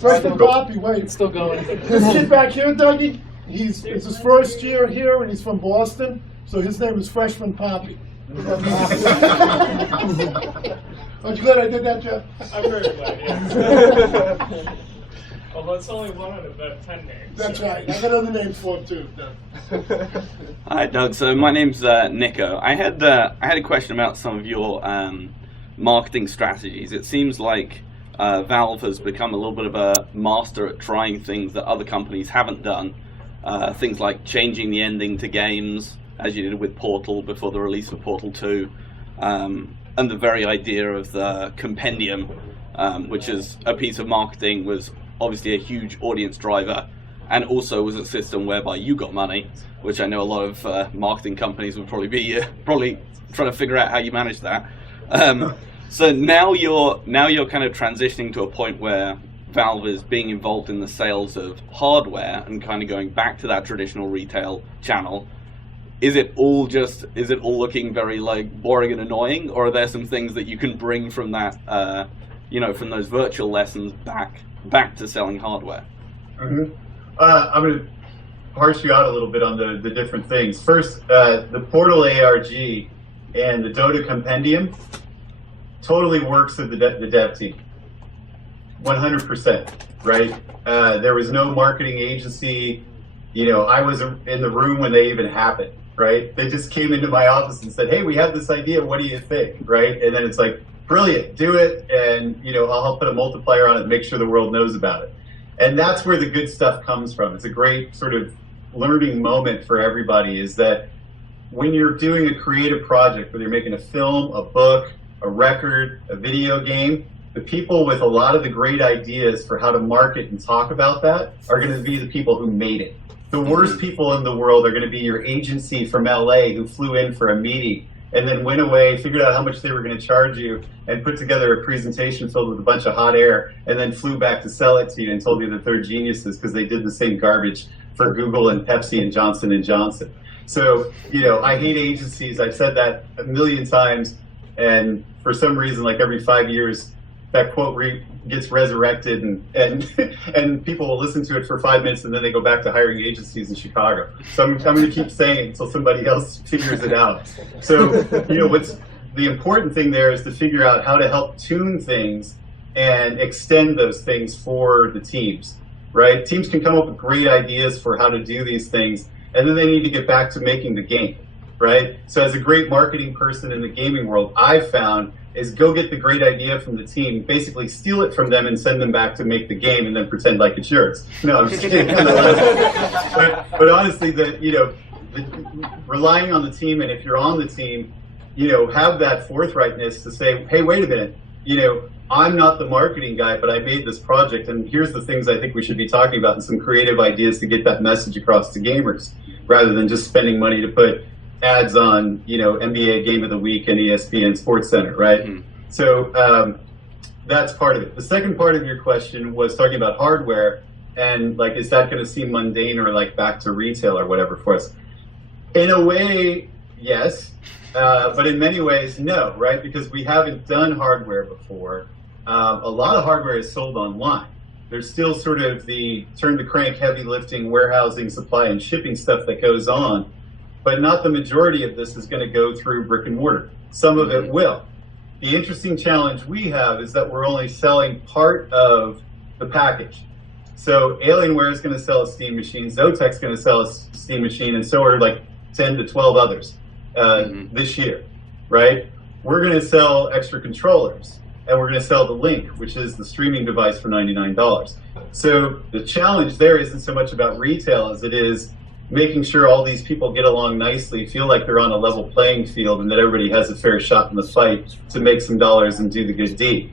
Right from Poppy, wait. It's still going. This kid back here, Dougie, it's his first year here, and he's from Boston, so his name is Freshman Poppy. Aren't you glad I did that, Jeff? I'm very glad, yeah. Although it's only one out of about 10 names. That's right. I got other names for him, too. Hi, Doug. So my name's Nico. I had a question about some of your marketing strategies. It seems like Valve has become a little bit of a master at trying things that other companies haven't done. Things like changing the ending to games, as you did with Portal before the release of Portal 2. And the very idea of the compendium, which is a piece of marketing, was obviously a huge audience driver, and also was a system whereby you got money, which I know a lot of marketing companies would probably be trying to figure out how you manage that. So now you're kind of transitioning to a point where Valve is being involved in the sales of hardware and kind of going back to that traditional retail channel. Is it all looking very boring and annoying, or are there some things that you can bring from that, from those virtual lessons back to selling hardware? Mm-hmm. I'm going to parse you out a little bit on the different things. First, the Portal ARG and the Dota Compendium totally works with the dev team. 100%, right? There was no marketing agency. You know, I was in the room when they even happened, right? They just came into my office and said, hey, we have this idea, what do you think, right? And then it's like, brilliant, do it, and you know, I'll help put a multiplier on it and make sure the world knows about it. And that's where the good stuff comes from. It's a great sort of learning moment for everybody, is that when you're doing a creative project, whether you're making a film, a book, a record, a video game, the people with a lot of the great ideas for how to market and talk about that are going to be the people who made it. The worst people in the world are going to be your agency from LA who flew in for a meeting and then went away, figured out how much they were going to charge you, and put together a presentation filled with a bunch of hot air, and then flew back to sell it to you and told you that they're geniuses because they did the same garbage for Google and Pepsi and Johnson & Johnson. So, you know, I hate agencies. I've said that a million times, and for some reason, like every 5 years, that quote gets resurrected, and people will listen to it for 5 minutes, and then they go back to hiring agencies in Chicago. So I'm going to keep saying it until somebody else figures it out. So, you know, what's the important thing there is to figure out how to help tune things and extend those things for the teams, right? Teams can come up with great ideas for how to do these things, and then they need to get back to making the game, right? So as a great marketing person in the gaming world, I've found is go get the great idea from the team, basically steal it from them and send them back to make the game and then pretend like it's yours. No, I'm just kidding. but honestly, relying on the team, and if you're on the team, you know, have that forthrightness to say, hey, wait a minute, you know, I'm not the marketing guy, but I made this project, and here's the things I think we should be talking about and some creative ideas to get that message across to gamers, rather than just spending money to put ads on, you know, NBA Game of the Week and ESPN Sports Center, right? Mm-hmm. So that's part of it. The second part of your question was talking about hardware, and like, is that going to seem mundane or like back to retail or whatever for us? In a way, yes, but in many ways, no, right? Because we haven't done hardware before. A lot of hardware is sold online. There's still sort of the turn the crank heavy lifting, warehousing, supply, and shipping stuff that goes on. But not the majority of this is going to go through brick and mortar. Some of it will. The interesting challenge we have is that we're only selling part of the package. So Alienware is going to sell a Steam machine, Zotek's going to sell a Steam machine, and so are like 10 to 12 others this year, right? We're going to sell extra controllers, and we're going to sell the Link, which is the streaming device for $99. So the challenge there isn't so much about retail as it is making sure all these people get along nicely, feel like they're on a level playing field, and that everybody has a fair shot in the fight to make some dollars and do the good deed.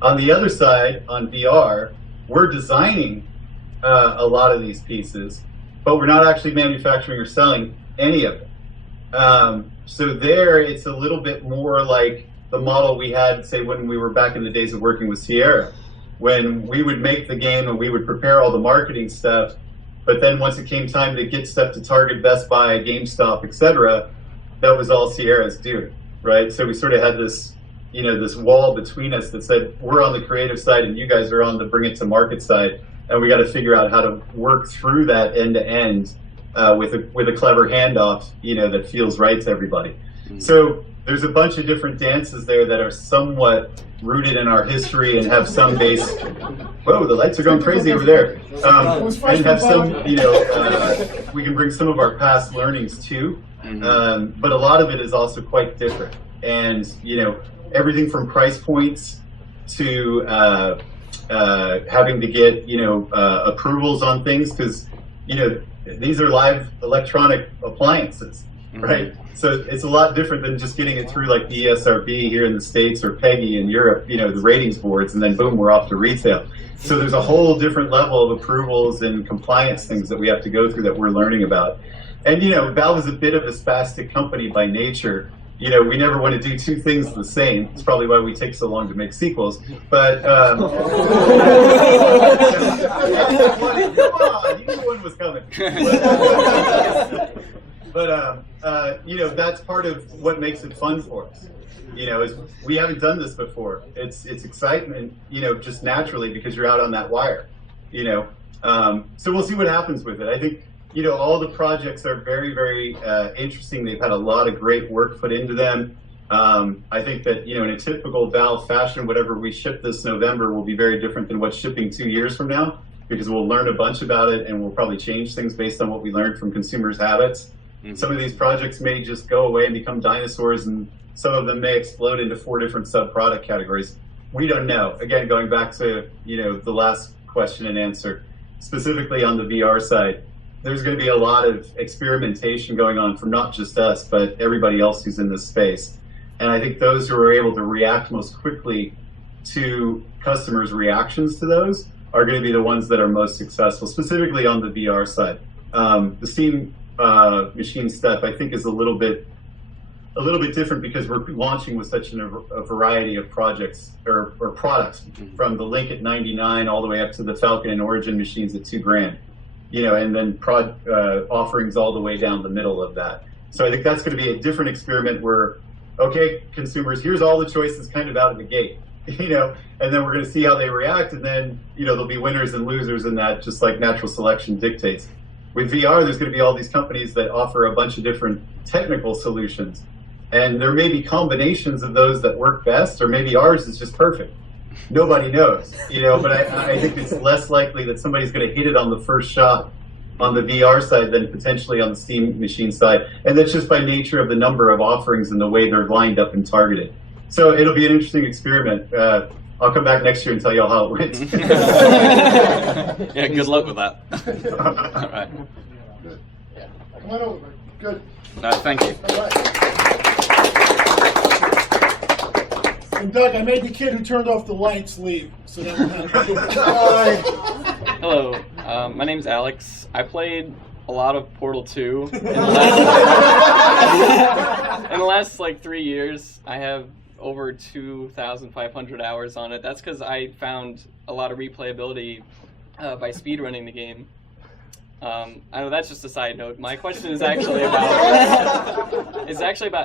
On the other side, on VR, we're designing a lot of these pieces, but we're not actually manufacturing or selling any of it. So there, it's a little bit more like the model we had, say, when we were back in the days of working with Sierra, when we would make the game and we would prepare all the marketing stuff, but then once it came time to get stuff to Target, Best Buy, GameStop, etc., that was all Sierra's doing, right? So we sort of had this, you know, this wall between us that said, we're on the creative side and you guys are on the bring it to market side, and we got to figure out how to work through that end to end with a clever handoff, you know, that feels right to everybody. Mm-hmm. So there's a bunch of different dances there that are somewhat rooted in our history and have some base. Whoa, the lights are going crazy over there. And have some, you know, we can bring some of our past learnings too. Mm-hmm. But a lot of it is also quite different. And, you know, everything from price points to having to get, you know, approvals on things, because, you know, these are live electronic appliances, right? So it's a lot different than just getting it through like the ESRB here in the States or PEGI in Europe, you know, the ratings boards, and then boom, we're off to retail. So there's a whole different level of approvals and compliance things that we have to go through that we're learning about. And, you know, Valve is a bit of a spastic company by nature. You know, we never want to do two things the same. It's probably why we take so long to make sequels. But, come on, you knew one was coming. But you know, that's part of what makes it fun for us. You know, is we haven't done this before. It's excitement, you know, just naturally because you're out on that wire. You know, so we'll see what happens with it. I think, you know, all the projects are very, very interesting. They've had a lot of great work put into them. I think that, in a typical Valve fashion, whatever we ship this November will be very different than what's shipping 2 years from now, because we'll learn a bunch about it and we'll probably change things based on what we learned from consumers' habits. Mm-hmm. Some of these projects may just go away and become dinosaurs, and some of them may explode into 4 different sub-product categories. We don't know. Again, going back to, the last question and answer, specifically on the VR side, there's going to be a lot of experimentation going on from not just us, but everybody else who's in this space. And I think those who are able to react most quickly to customers' reactions to those are going to be the ones that are most successful, specifically on the VR side. The Steam machine stuff, I think, is a little bit different because we're launching with such a variety of projects or products, from the Link at 99 all the way up to the Falcon and Origin machines at $2,000, and then offerings all the way down the middle of that. So I think that's going to be a different experiment where, okay, consumers, here's all the choices kind of out of the gate, and then we're going to see how they react, and then, there'll be winners and losers in that, just like natural selection dictates. With VR, there's going to be all these companies that offer a bunch of different technical solutions, and there may be combinations of those that work best, or maybe ours is just perfect. Nobody knows, but I think it's less likely that somebody's going to hit it on the first shot on the VR side than potentially on the Steam machine side. And that's just by nature of the number of offerings and the way they're lined up and targeted. So it'll be an interesting experiment. I'll come back next year and tell you all how it went. Yeah, good luck with that. All right. Good. Come on over. Good. No, thank you. All right. And Doug, I made the kid who turned off the lights leave, so that will happen. Hello, my name's Alex. I played a lot of Portal 2 in the last 3 years. I have over 2,500 hours on it. That's because I found a lot of replayability by speedrunning the game. I know that's just a side note. My question is actually about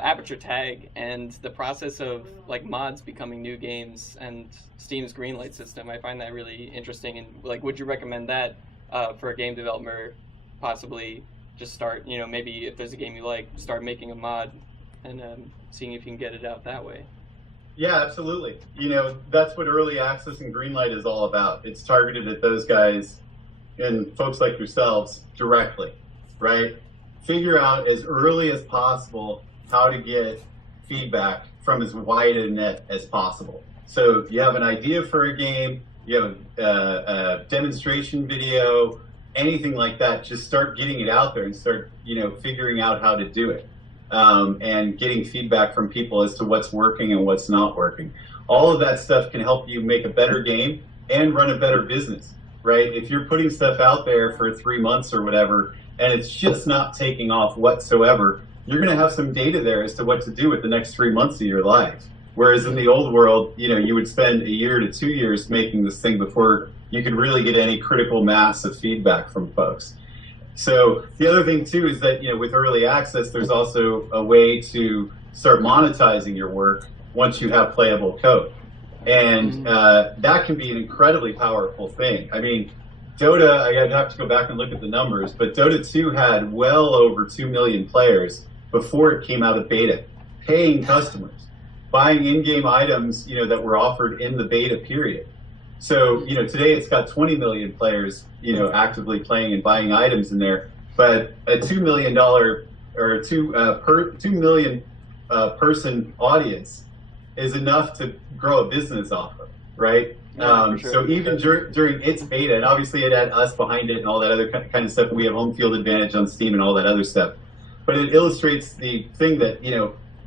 Aperture Tag and the process of mods becoming new games and Steam's Greenlight system. I find that really interesting. And would you recommend that for a game developer? Possibly just start, maybe if there's a game you like, start making a mod and seeing if you can get it out that way. Yeah, absolutely. That's what early access and Greenlight is all about. It's targeted at those guys and folks like yourselves directly, right? Figure out as early as possible how to get feedback from as wide a net as possible. So if you have an idea for a game, you have a demonstration video, anything like that, just start getting it out there and start, figuring out how to do it, and getting feedback from people as to what's working and what's not working. All of that stuff can help you make a better game and run a better business. Right? If you're putting stuff out there for 3 months or whatever, and it's just not taking off whatsoever, you're going to have some data there as to what to do with the next 3 months of your life. Whereas in the old world, you would spend a year to 2 years making this thing before you could really get any critical mass of feedback from folks. So the other thing too is that, with early access, there's also a way to start monetizing your work once you have playable code. And that can be an incredibly powerful thing. I mean, Dota, I'd have to go back and look at the numbers, but Dota 2 had well over 2 million players before it came out of beta, paying customers, buying in-game items, that were offered in the beta period. So, today it's got 20 million players, actively playing and buying items in there, but a $2 million or 2 million person audience is enough to grow a business off of, right? Yeah, sure. So even during its beta, and obviously it had us behind it and all that other kind of stuff, we have home field advantage on Steam and all that other stuff. But it illustrates the thing that,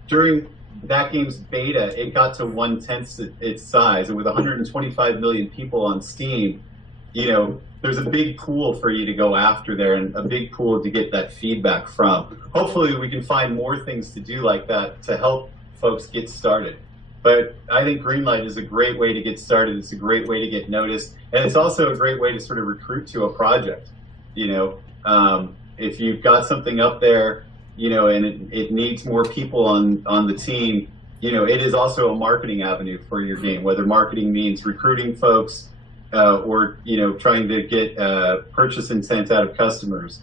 during that game's beta, it got to 1/10 its size, and with 125 million people on Steam, there's a big pool for you to go after there and a big pool to get that feedback from. Hopefully we can find more things to do like that to help folks get started. But I think Greenlight is a great way to get started. It's a great way to get noticed. And it's also a great way to sort of recruit to a project. If you've got something up there, and it needs more people on the team, it is also a marketing avenue for your game, whether marketing means recruiting folks or, trying to get purchase intent out of customers.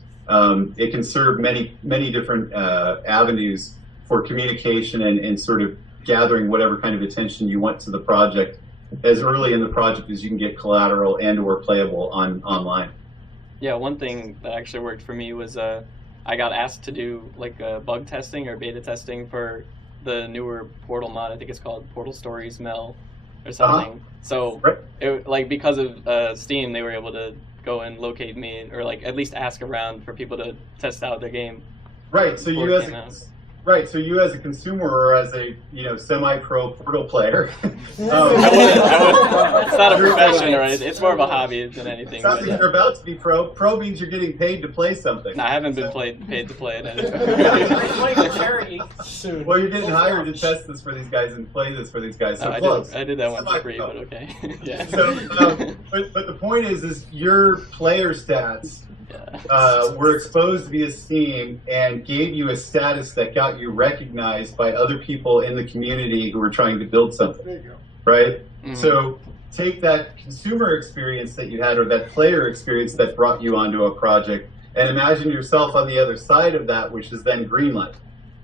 It can serve many different avenues for communication and sort of gathering whatever kind of attention you want to the project as early in the project as you can get collateral and or playable online. Yeah, one thing that actually worked for me was I got asked to do like bug testing or beta testing for the newer Portal mod. I think it's called Portal Stories Mel or something. So it, like because of Steam, they were able to go and locate me or like at least ask around for people to test out their game. Right. So you as a consumer or as a semi-pro Portal player. It's not a profession, right? It's more of a hobby than anything. Sounds like you're about to be pro. Pro means you're getting paid to play something. No, I haven't been paid to play it. Charity soon. Well, you're getting hired to test this for these guys and play this for these guys. So I did that one for free, but okay. Yeah. So, but the point is your player stats were exposed via Steam and gave you a status that got you recognized by other people in the community who were trying to build something. There you go. Right? Mm-hmm. So take that consumer experience that you had or that player experience that brought you onto a project and imagine yourself on the other side of that, which is then greenlight.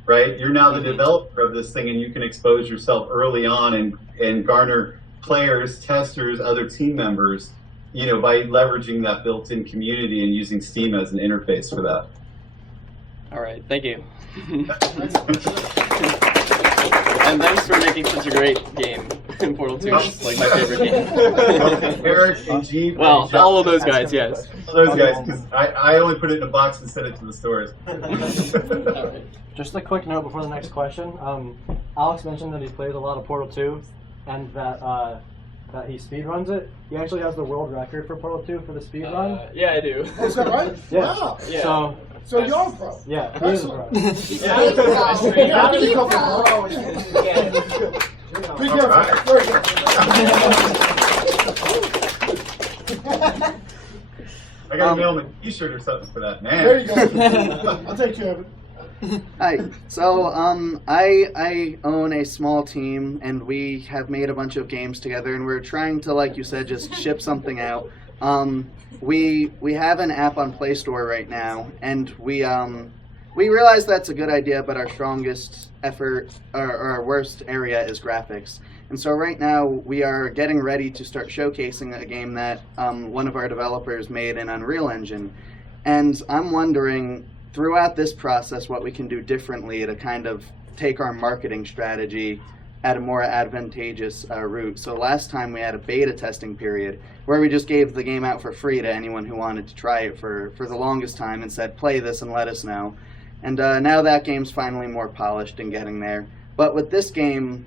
Right? You're now the developer of this thing and you can expose yourself early on and garner players, testers, other team members, by leveraging that built-in community and using Steam as an interface for that. All right, thank you. And thanks for making such a great game. Portal 2 is like my favorite game. Eric and G. Well, all of those guys, yes. All those guys, because I only put it in a box and sent it to the stores. Right. Just a quick note before the next question. Alex mentioned that he plays a lot of Portal 2 and that he speedruns it. He actually has the world record for Portal 2 for the speedrun. Yeah, I do. Is that right? Yeah. Wow. Yeah. So you're a pro. Yeah, he is a pro. Be careful. Very good. I gotta mail him a t-shirt or something for that, man. There you go. I'll take care of it. Hi. So I own a small team, and we have made a bunch of games together, and we're trying to, like you said, just ship something out. We have an app on Play Store right now, and we realize that's a good idea, but our strongest effort, or our worst area, is graphics. And so right now we are getting ready to start showcasing a game that one of our developers made in Unreal Engine, and I'm wondering, throughout this process, what we can do differently to kind of take our marketing strategy at a more advantageous route. So last time we had a beta testing period where we just gave the game out for free to anyone who wanted to try it for the longest time and said, play this and let us know. And now that game's finally more polished and getting there. But with this game,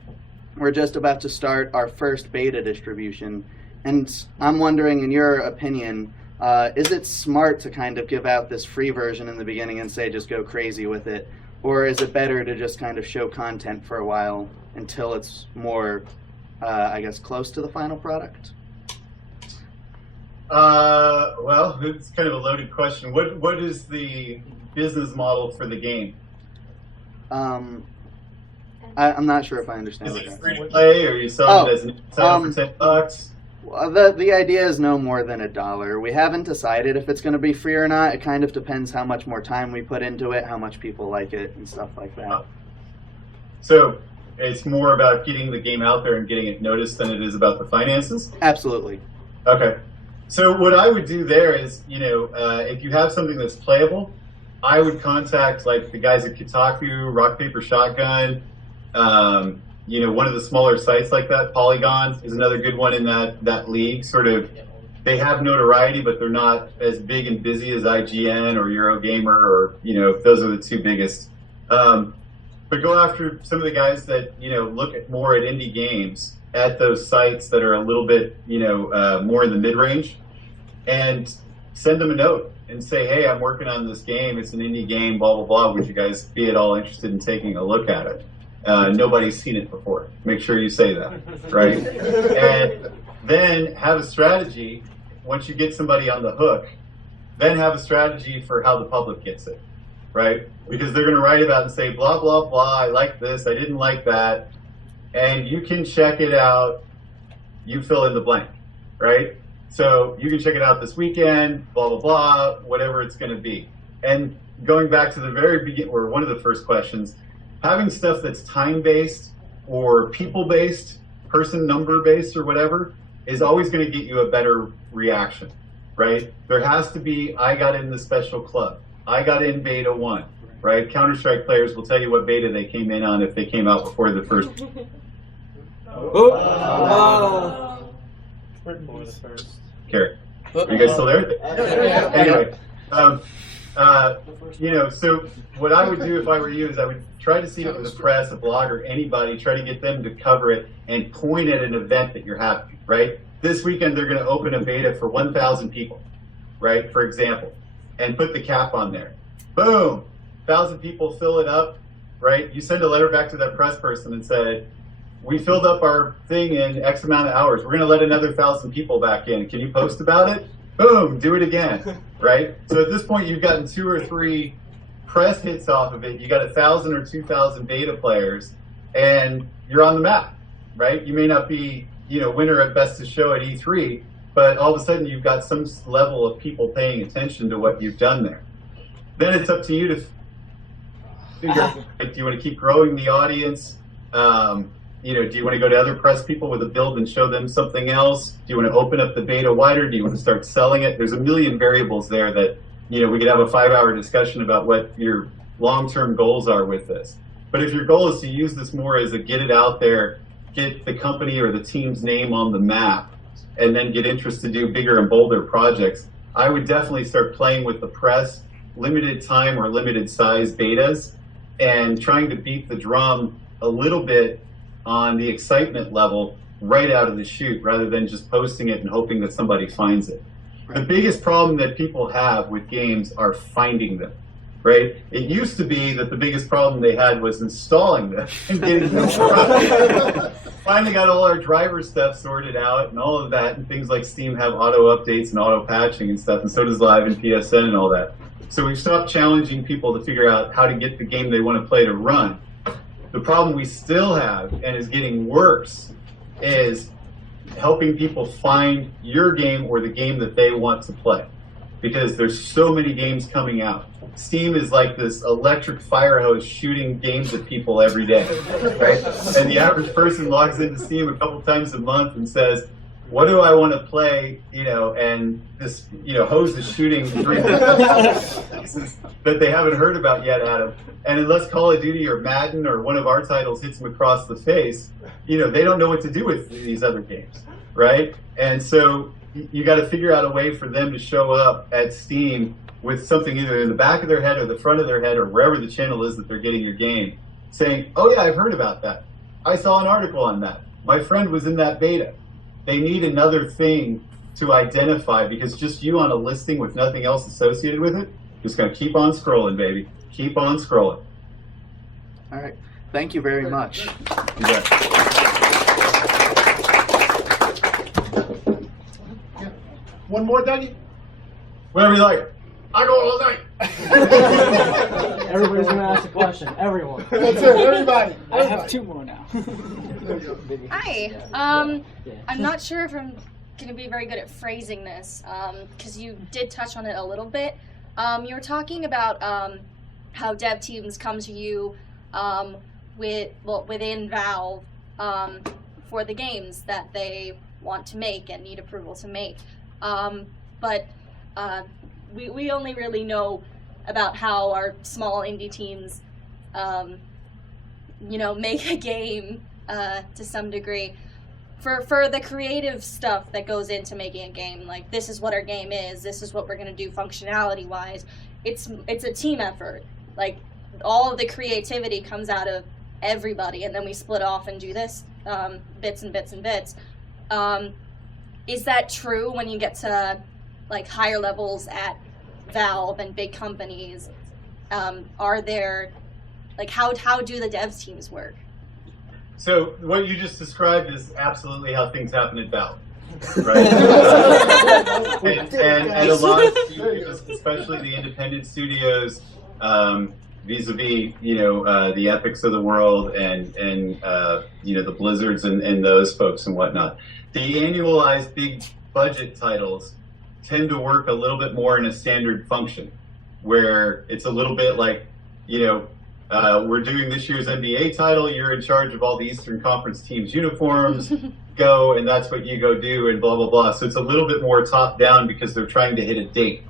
we're just about to start our first beta distribution. And I'm wondering, in your opinion, is it smart to kind of give out this free version in the beginning and say just go crazy with it? Or is it better to just kind of show content for a while until it's more, I guess, close to the final product? Well, it's kind of a loaded question. What is the business model for the game? I'm not sure if I understand. Is it free to play, or are you selling it as an title for $10? Well, the idea is no more than $1. We haven't decided if it's going to be free or not. It kind of depends how much more time we put into it, how much people like it, and stuff like that. So it's more about getting the game out there and getting it noticed than it is about the finances? Absolutely. Okay. So what I would do there is, if you have something that's playable, I would contact like the guys at Kotaku, Rock Paper Shotgun, one of the smaller sites like that. Polygon is another good one in that league. Sort of, they have notoriety, but they're not as big and busy as IGN or Eurogamer, or those are the two biggest. But go after some of the guys that look at more at indie games at those sites that are a little bit more in the mid-range, and send them a note and say, hey, I'm working on this game. It's an indie game. Blah blah blah. Would you guys be at all interested in taking a look at it? Nobody's seen it before. Make sure you say that, right? And then have a strategy. Once you get somebody on the hook, then have a strategy for how the public gets it, right? Because they're going to write about it and say, blah, blah, blah, I like this, I didn't like that. And you can check it out. You fill in the blank, right? So you can check it out this weekend, blah, blah, blah, whatever it's going to be. And going back to the very beginning, or one of the first questions, having stuff that's time-based or people-based, person number-based or whatever, is always going to get you a better reaction, right? There has to be, I got in the special club. I got in beta 1, right? Counter-Strike players will tell you what beta they came in on if they came out before the first. Carrot. Are you guys still there? Anyway, you know, so what I would do if I were you is I would try to see it with the press, a blog, or anybody, try to get them to cover it and point at an event that you're having, right? This weekend they're going to open a beta for 1,000 people, right, for example, and put the cap on there. Boom, 1,000 people fill it up, right? You send a letter back to that press person and say, we filled up our thing in X amount of hours. We're going to let another 1,000 people back in. Can you post about it? Boom, do it again, right? So at this point, you've gotten 2 or 3 press hits off of it. You got 1,000 or 2,000 beta players, and you're on the map, right? You may not be, you know, winner at best of show at E3, but all of a sudden you've got some level of people paying attention to what you've done there. Then it's up to you to figure out, do you want to keep growing the audience? You know, do you want to go to other press people with a build and show them something else? Do you want to open up the beta wider? Do you want to start selling it? There's a million variables there that, you know, we could have a 5-hour discussion about what your long-term goals are with this. But if your goal is to use this more as a get it out there, get the company or the team's name on the map, and then get interest to do bigger and bolder projects, I would definitely start playing with the press, limited time or limited size betas, and trying to beat the drum a little bit on the excitement level right out of the chute, rather than just posting it and hoping that somebody finds it. The biggest problem that people have with games are finding them, right? It used to be that the biggest problem they had was installing them and getting them right. Finally got all our driver stuff sorted out and all of that, and things like Steam have auto updates and auto patching and stuff, and so does Live and PSN and all that. So we've stopped challenging people to figure out how to get the game they want to play to run. The problem we still have, and is getting worse, is helping people find your game or the game that they want to play. Because there's so many games coming out. Steam is like this electric fire hose shooting games at people every day, right? And the average person logs into Steam a couple times a month and says, what do I want to play, you know, and this, you know, hose is shooting 3 pieces that they haven't heard about yet at them. And unless Call of Duty or Madden or one of our titles hits them across the face, you know, they don't know what to do with these other games, right? And so you got to figure out a way for them to show up at Steam with something either in the back of their head or the front of their head or wherever the channel is that they're getting your game, saying, oh yeah, I've heard about that. I saw an article on that. My friend was in that beta. They need another thing to identify, because just you on a listing with nothing else associated with it, just going to keep on scrolling, baby. Keep on scrolling. All right. Thank you very much. One more, Dougie? Whatever you like. I go all night. Everybody's going to ask a question. Everyone. That's it. Everybody. I have 2 more now. Hi. I'm not sure if I'm going to be very good at phrasing this, because you did touch on it a little bit. You were talking about how dev teams come to you within Valve for the games that they want to make and need approval to make. But we only really know about how our small indie teams, you know, make a game to some degree. For the creative stuff that goes into making a game, like this is what our game is, this is what we're going to do functionality wise, it's a team effort. Like all of the creativity comes out of everybody, and then we split off and do this bits and bits and bits. Is that true when you get to like higher levels at Valve and big companies? Are there, like, how do the dev teams work? So what you just described is absolutely how things happen at Valve, right? and a lot of studios, especially the independent studios, vis-a-vis, you know, the Epics of the world and you know, the Blizzards and those folks and whatnot. The annualized big budget titles tend to work a little bit more in a standard function, where it's a little bit like, you know, we're doing this year's NBA title. You're in charge of all the Eastern Conference teams' uniforms. Go, and that's what you go do, and blah, blah, blah. So it's a little bit more top-down because they're trying to hit a date.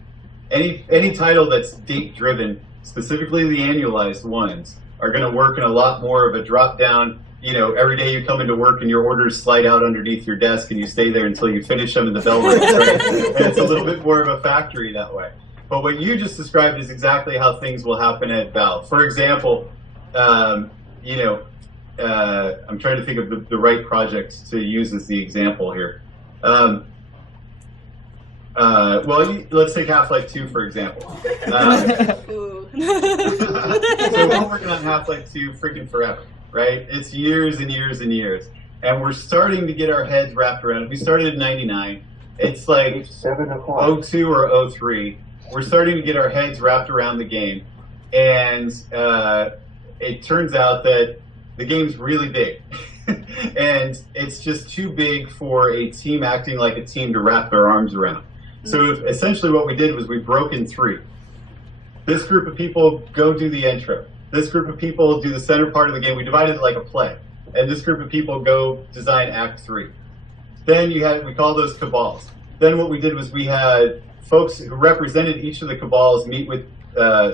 Any title that's date-driven, specifically the annualized ones, are going to work in a lot more of a drop-down, every day you come into work and your orders slide out underneath your desk and you stay there until you finish them and the bell rings, right? And it's a little bit more of a factory that way. But what you just described is exactly how things will happen at Valve. For example, I'm trying to think of the right projects to use as the example here. Let's take Half-Life 2, for example. So we're working on Half-Life 2 freaking forever, right? It's years and years and years. And we're starting to get our heads wrapped around it. We started in 99. It's like 02 or 03. We're starting to get our heads wrapped around the game. And it turns out that the game's really big. And it's just too big for a team acting like a team to wrap their arms around. So essentially what we did was we broke in three. This group of people go do the intro. This group of people do the center part of the game. We divided it like a play. And this group of people go design Act 3. Then we call those cabals. Then what we did was we had folks who represented each of the cabals meet with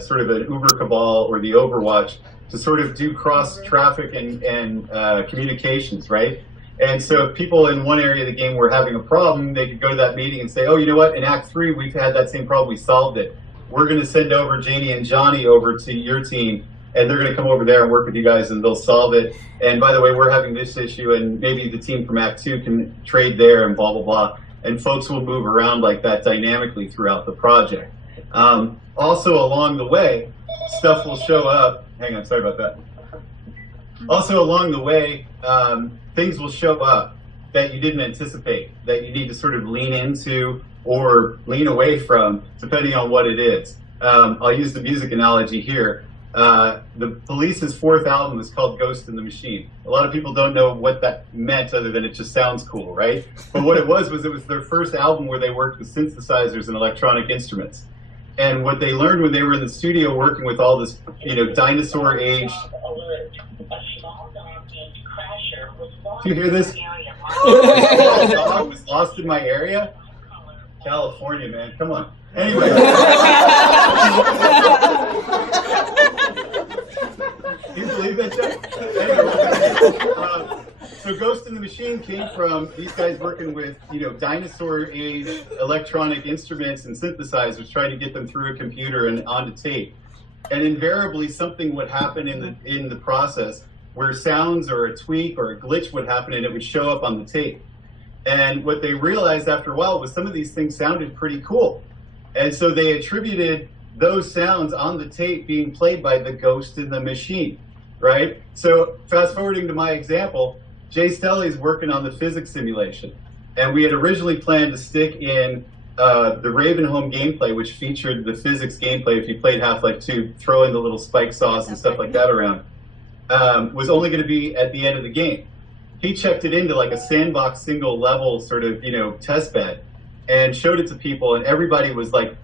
sort of an Uber cabal or the Overwatch to sort of do cross-traffic and communications, right? And so if people in one area of the game were having a problem, they could go to that meeting and say, oh, you know what, in Act 3, we've had that same problem, we solved it. We're going to send over Janie and Johnny over to your team, and they're going to come over there and work with you guys, and they'll solve it. And by the way, we're having this issue, and maybe the team from Act 2 can trade there, and blah, blah, blah. And folks will move around like that dynamically throughout the project. Also, along the way, stuff will show up. Hang on, sorry about that. Also, along the way, things will show up that you didn't anticipate, that you need to sort of lean into or lean away from, depending on what it is. I'll use the music analogy here. The Police's fourth album is called Ghost in the Machine. A lot of people don't know what that meant other than it just sounds cool, right? But what it was their first album where they worked with synthesizers and electronic instruments. And what they learned when they were in the studio working with all this, dinosaur age. Do you hear this? A dog was lost in my area? California, man, come on. Anyway. Can you believe that, Jeff? Anyway, so Ghost in the Machine came from these guys working with, dinosaur age electronic instruments and synthesizers, trying to get them through a computer and onto tape. And invariably something would happen in the process where sounds or a tweak or a glitch would happen and it would show up on the tape. And what they realized after a while was some of these things sounded pretty cool. And so they attributed those sounds on the tape being played by the Ghost in the Machine, right? So fast forwarding to my example, Jay Stelly's working on the physics simulation. And we had originally planned to stick in the Ravenholm gameplay, which featured the physics gameplay. If you played Half-Life 2, throw in the little spike sauce and stuff like that around, was only going to be at the end of the game. He checked it into like a sandbox single level sort of, test bed and showed it to people, and everybody was like,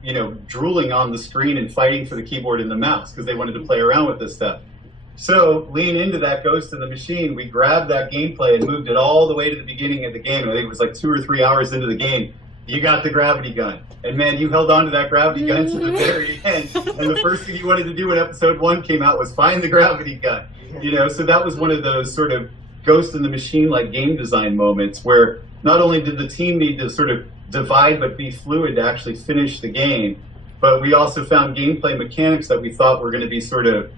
drooling on the screen and fighting for the keyboard and the mouse because they wanted to play around with this stuff. So lean into that Ghost in the Machine. We grabbed that gameplay and moved it all the way to the beginning of the game. I think it was like 2 or 3 hours into the game. You got the gravity gun. And man, you held on to that gravity gun to the very end. And the first thing you wanted to do when episode 1 came out was find the gravity gun. So that was one of those sort of Ghost in the Machine like game design moments where not only did the team need to sort of divide but be fluid to actually finish the game, but we also found gameplay mechanics that we thought were going to be sort of,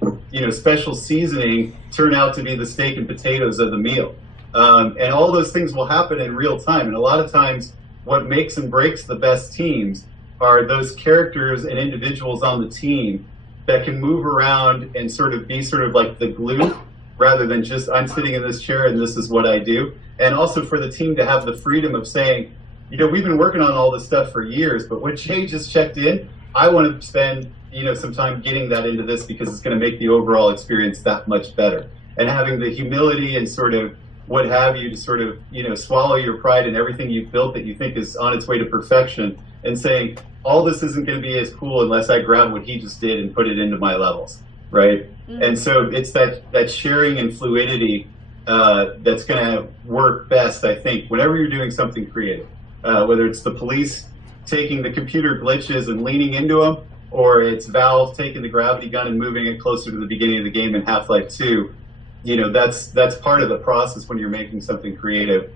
special seasoning turn out to be the steak and potatoes of the meal. And all those things will happen in real time. And a lot of times what makes and breaks the best teams are those characters and individuals on the team that can move around and sort of be sort of like the glue rather than just I'm sitting in this chair and this is what I do. And also for the team to have the freedom of saying, we've been working on all this stuff for years, but when Jay just checked in, I want to spend, some time getting that into this because it's going to make the overall experience that much better. And having the humility and sort of what have you to sort of, swallow your pride in everything you've built that you think is on its way to perfection and saying, all this isn't going to be as cool unless I grab what he just did and put it into my levels. right? And so it's that sharing and fluidity that's going to work best, I think, whenever you're doing something creative. Whether it's the police taking the computer glitches and leaning into them, or it's Valve taking the gravity gun and moving it closer to the beginning of the game in Half-Life 2. You know, that's part of the process when you're making something creative.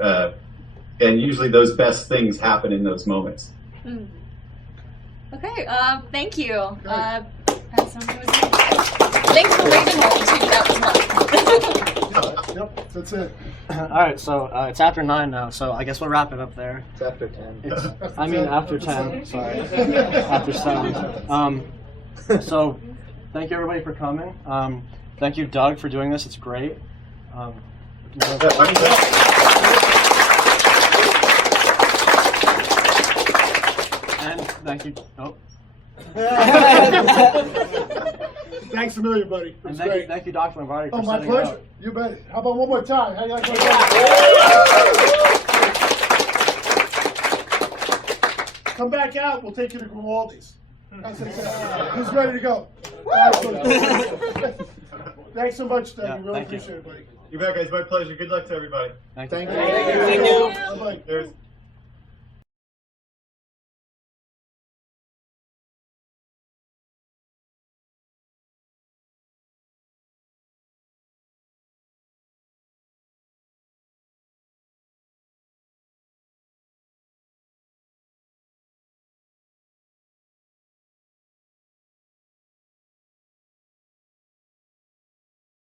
And usually those best things happen in those moments. Okay, thank you. Thanks for waiting on me too, that was much. Yep, that's it. Alright, so it's after 9 now, so I guess we'll wrap it up there. It's after 10. After 10, sorry. After 7. So, thank you everybody for coming. Thank you, Doug, for doing this. It's great. And thank you. Oh. Thanks a million, buddy. It was great. Thank you, Dr. Lombardi, for my setting it pleasure. up. You bet. How about one more time? How you like Come back out. We'll take you to Grimaldi's. Who's ready to go? Thanks so much, Doug. We really appreciate it, buddy. You bet, guys. My pleasure. Good luck to everybody. Thank you. Thank you. Bye-bye. There's